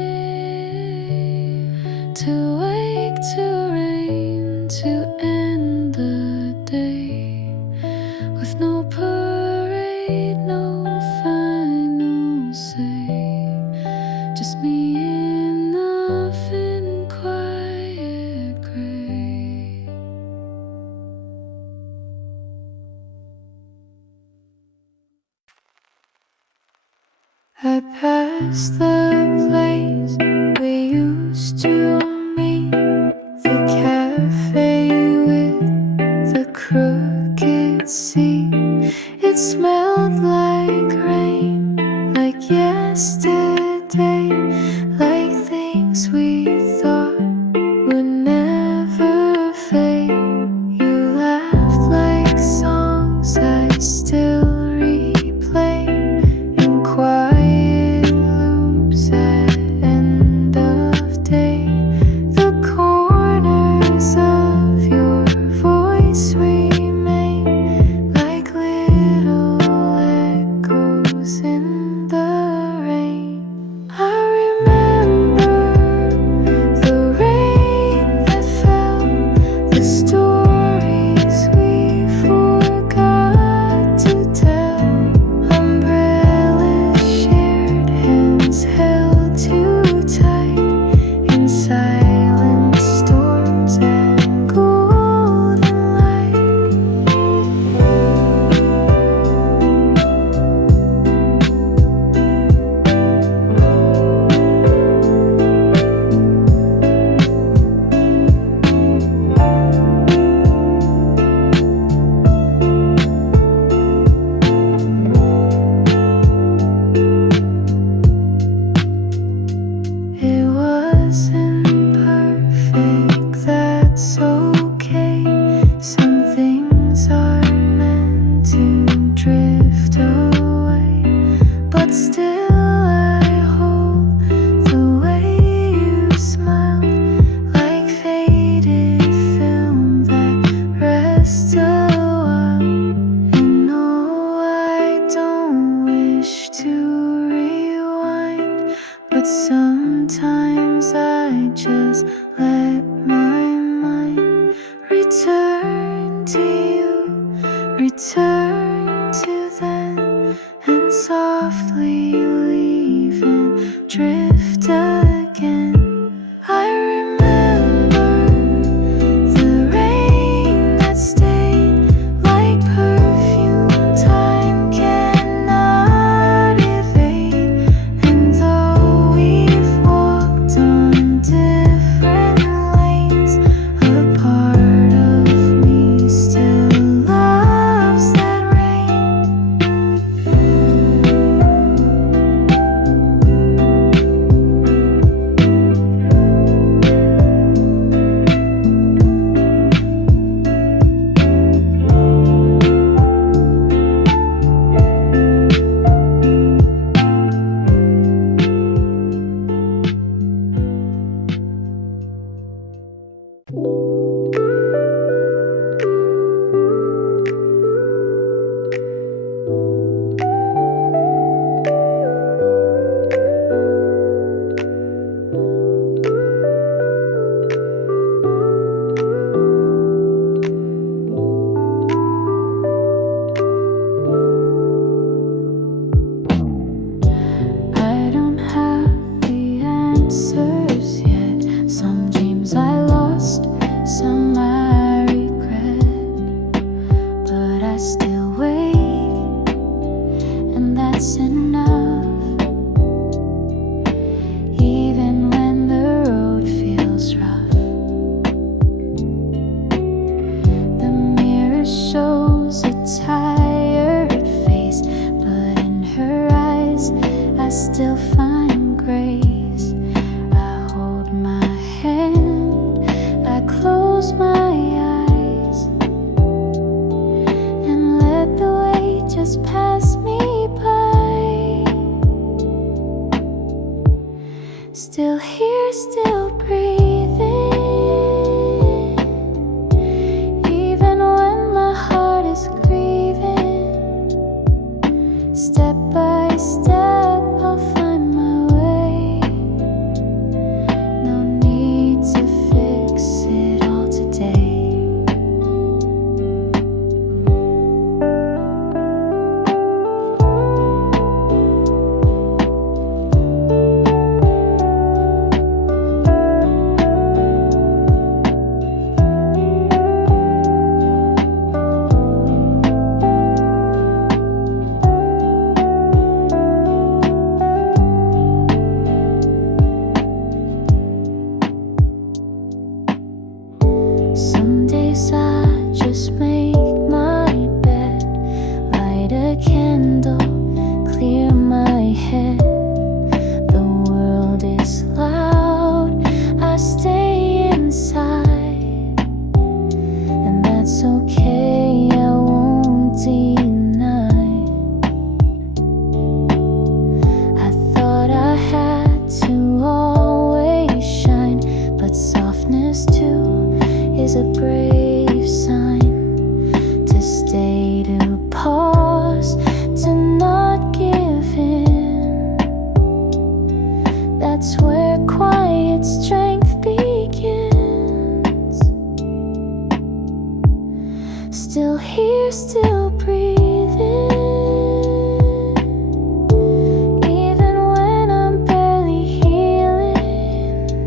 to wake, to rain, to end the day with no parade, no final say, just me enough in quiet gray. I passed the place we used to meet, the cafe with the crooked seat. It smelled like rain, like yesterday, like things we thought would never fade. You laughed like songs I still replay in quiet loops return to you, return to then, and softly leave and drift again. I remember the rain that stayed like perfume time cannot evade. And though we've walked on different lanes, a part of me still loves that rain. I don't have the answers yet. Some dreams I lost, some I regret, but I still wait, and that's enough. Even when the road feels rough, the mirror shows a tired face, but in her eyes I still find grace. I hold my hand, I close my eyes, and let the weight just pass me by. Still here, still breathing, even when my heart is grieving. Step by step I'll find my way. No need to fix it all today. Some days I just make my bed, light a candle, clear my head. The world is loud, I stay inside, and that's okay, I won't deny. I thought I had to always shine, but softness too is a brave sign. To stay, to pause, to not give in. That's where quiet strength begins. Still here, still breathing, even when I'm barely healing.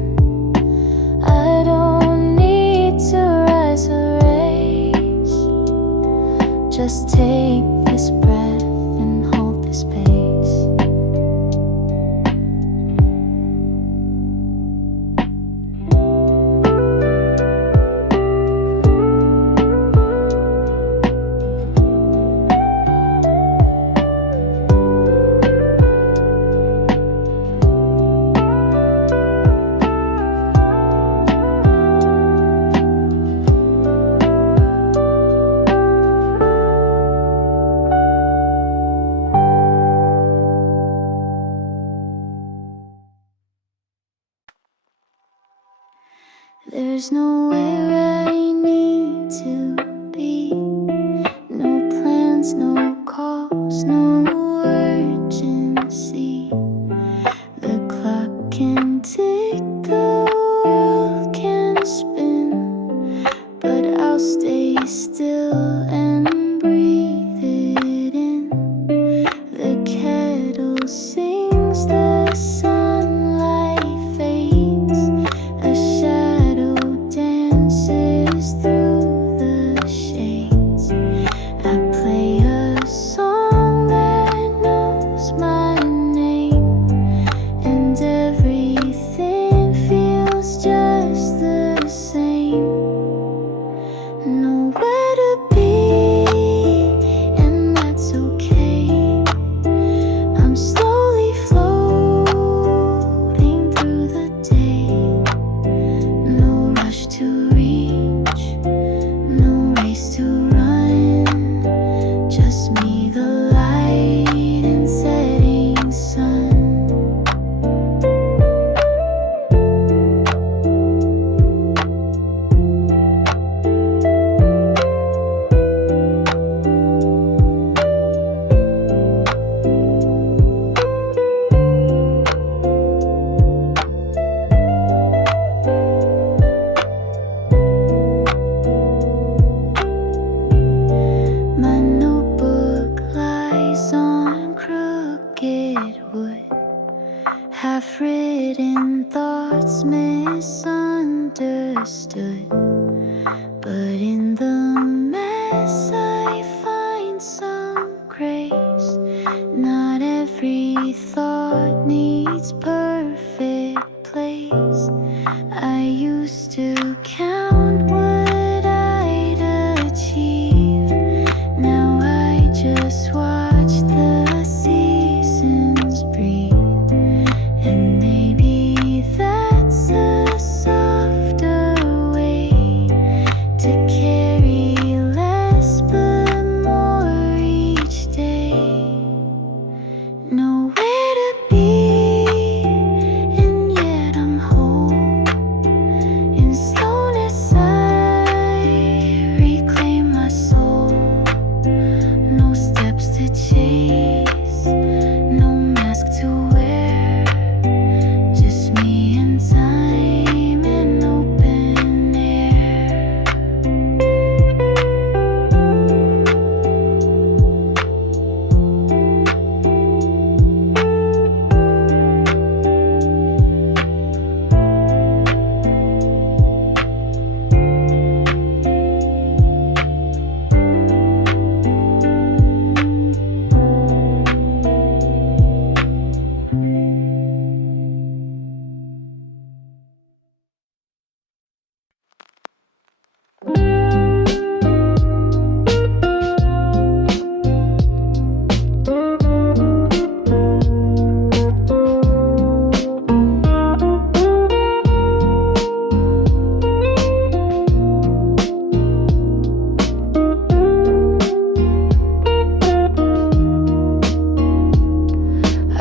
I don't need to rise a race. Just take this breath and hold this pace. There's nowhere I need to be. No plans, no calls, no urgency. The clock can tick, the world can spin, but I'll Stay still and breathe it in. The kettle sings, the sunlight fades, a shadow dances through the shades. I play a song that knows my name, and everything feels just the same. Nowhere to be, and that's okay. I'm slowly floating through the day. No rush to reach, no race to run. Just me, the light and setting sun. My notebook lies on crooked wood, half-written thoughts misunderstood. But in the mess I find some grace. Not every thought needs perfect place. I used to count what I'd achieve. Now I just watch the seasons breathe. And maybe that's a softer way to carry less but more each day. Nowhere to be, and yet I'm home. In slowness I reclaim my soul. No steps to chase, no mask to wear. Just me and time and open air.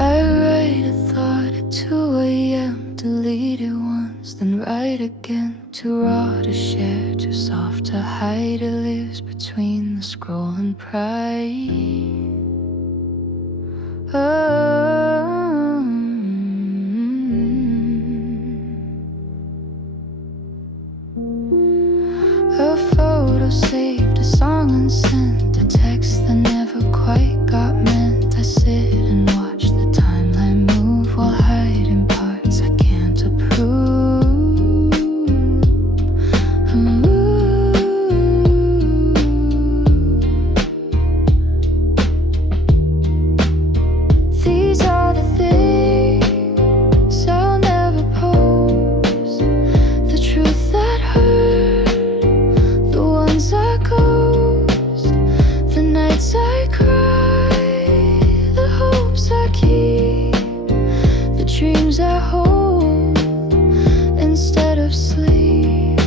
I write a thought at 2 a.m. Delete it once, then write again. Too raw to share, too soft to hide. It lives between the scroll and pride. A photo saved, a song unsent, a text that never quite got meant. I sit and watch the timeline move while hiding parts I can't approve. These are the things I'll never post. The truth that hurt, the ones I ghost, the nights I cry, the hopes I keep, the dreams I hold instead of sleep.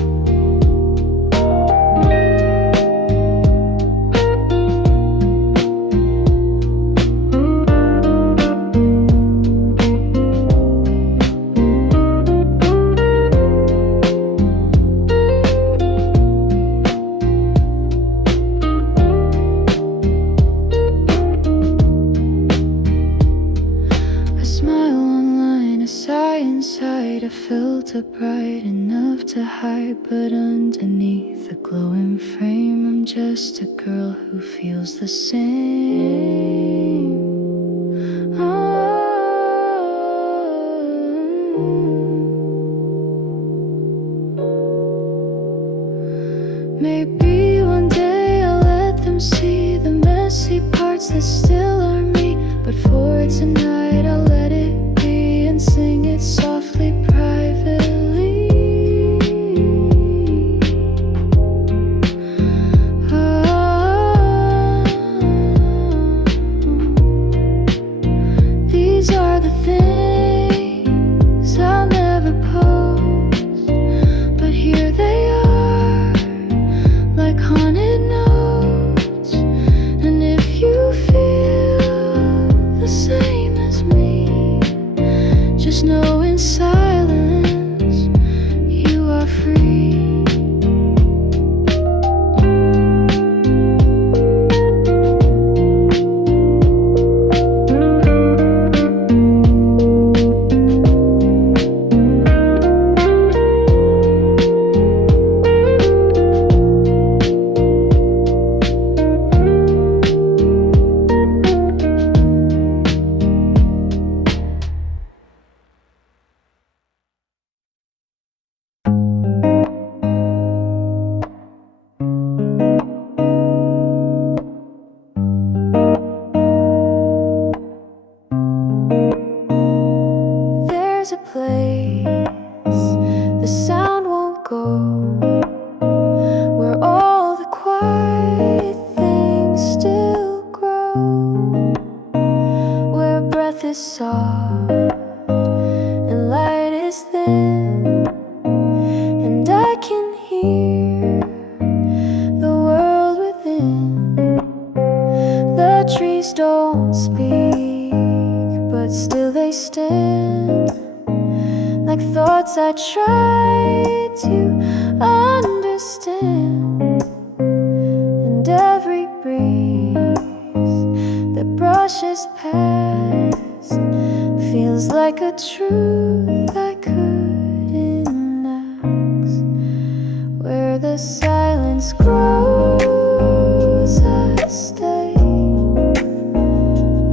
A smile online, a sigh inside, a filter bright enough enough to hide, but underneath the glowing frame, I'm just a girl who feels the same. Maybe one day I'll let them see the messy parts that still are me, but for tonight I'll let it be and sing it softly, privately. These are the things I'll never post, but here they are, like haunted notes. And if you feel the same as me, just know in silence you are free. There's a place the sound won't go, where all the quiet things still grow, where breath is soft and light is thin, and I can hear the world within. The trees don't speak, but still they stand, like thoughts I try to understand. And every breeze that brushes past feels like a truth I couldn't ask, where the silence grows I stay.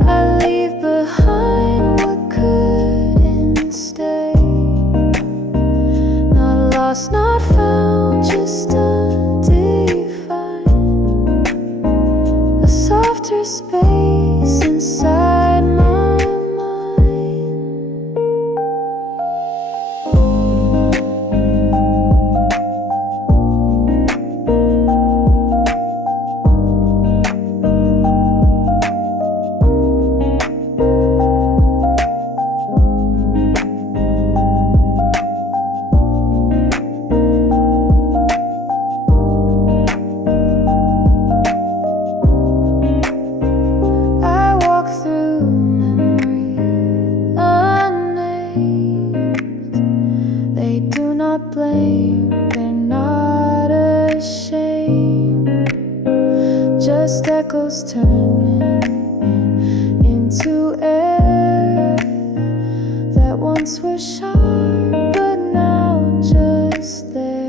I leave behind what couldn't stay, not lost, not found, just undefined. A softer space inside my mind. I walk through memory unazed. They do not blame, they're not ashamed. Just echoes turning into air that once were sharp, but now just there.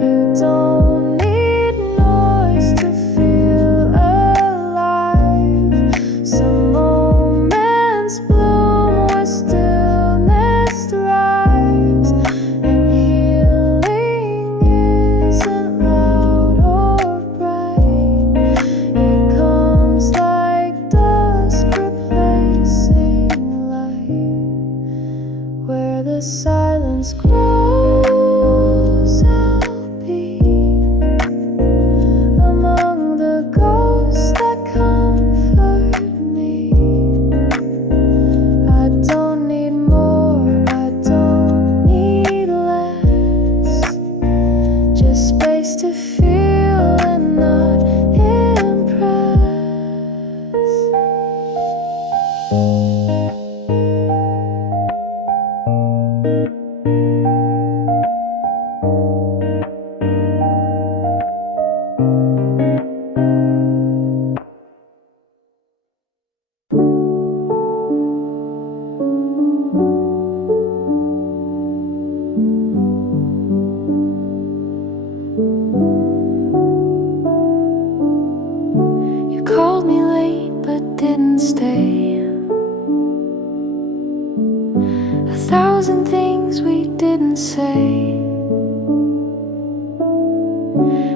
You don't need noise to feel alive. Some moments bloom where stillness thrives, and healing isn't loud or bright. It comes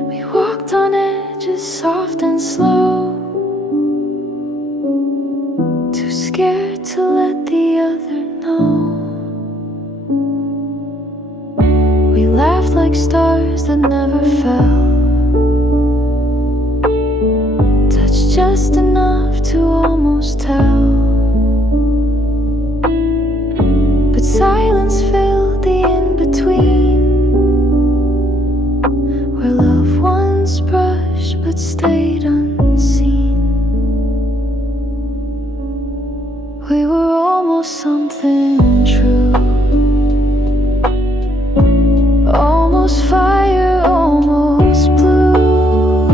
We walked on edges, soft and slow, too scared to let the other know. We laughed like stars that never fell, touched just enough to almost tell. But silence filled the in-between, where love once brushed but stayed unseen. We were almost something true, almost fire, almost blue,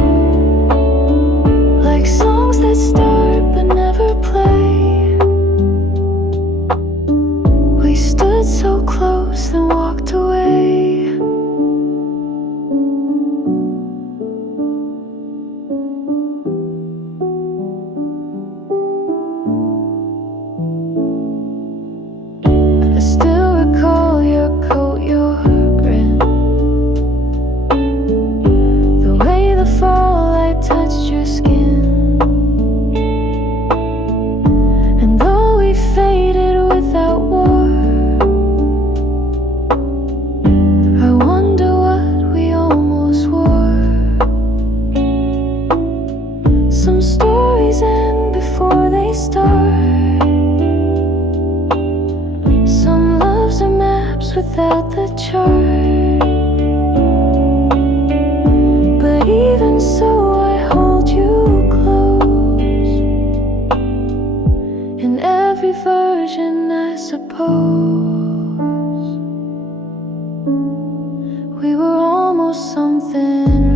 like songs that start but never play. We stood so close then walked away. I still recall your coat, your grin, the way the fall light touched your skin. And though we faded without war, I wonder what we almost wore. Some stories end before they start, some loves are maps without the chart. But even so, I hold you close in every version, I suppose. We were almost something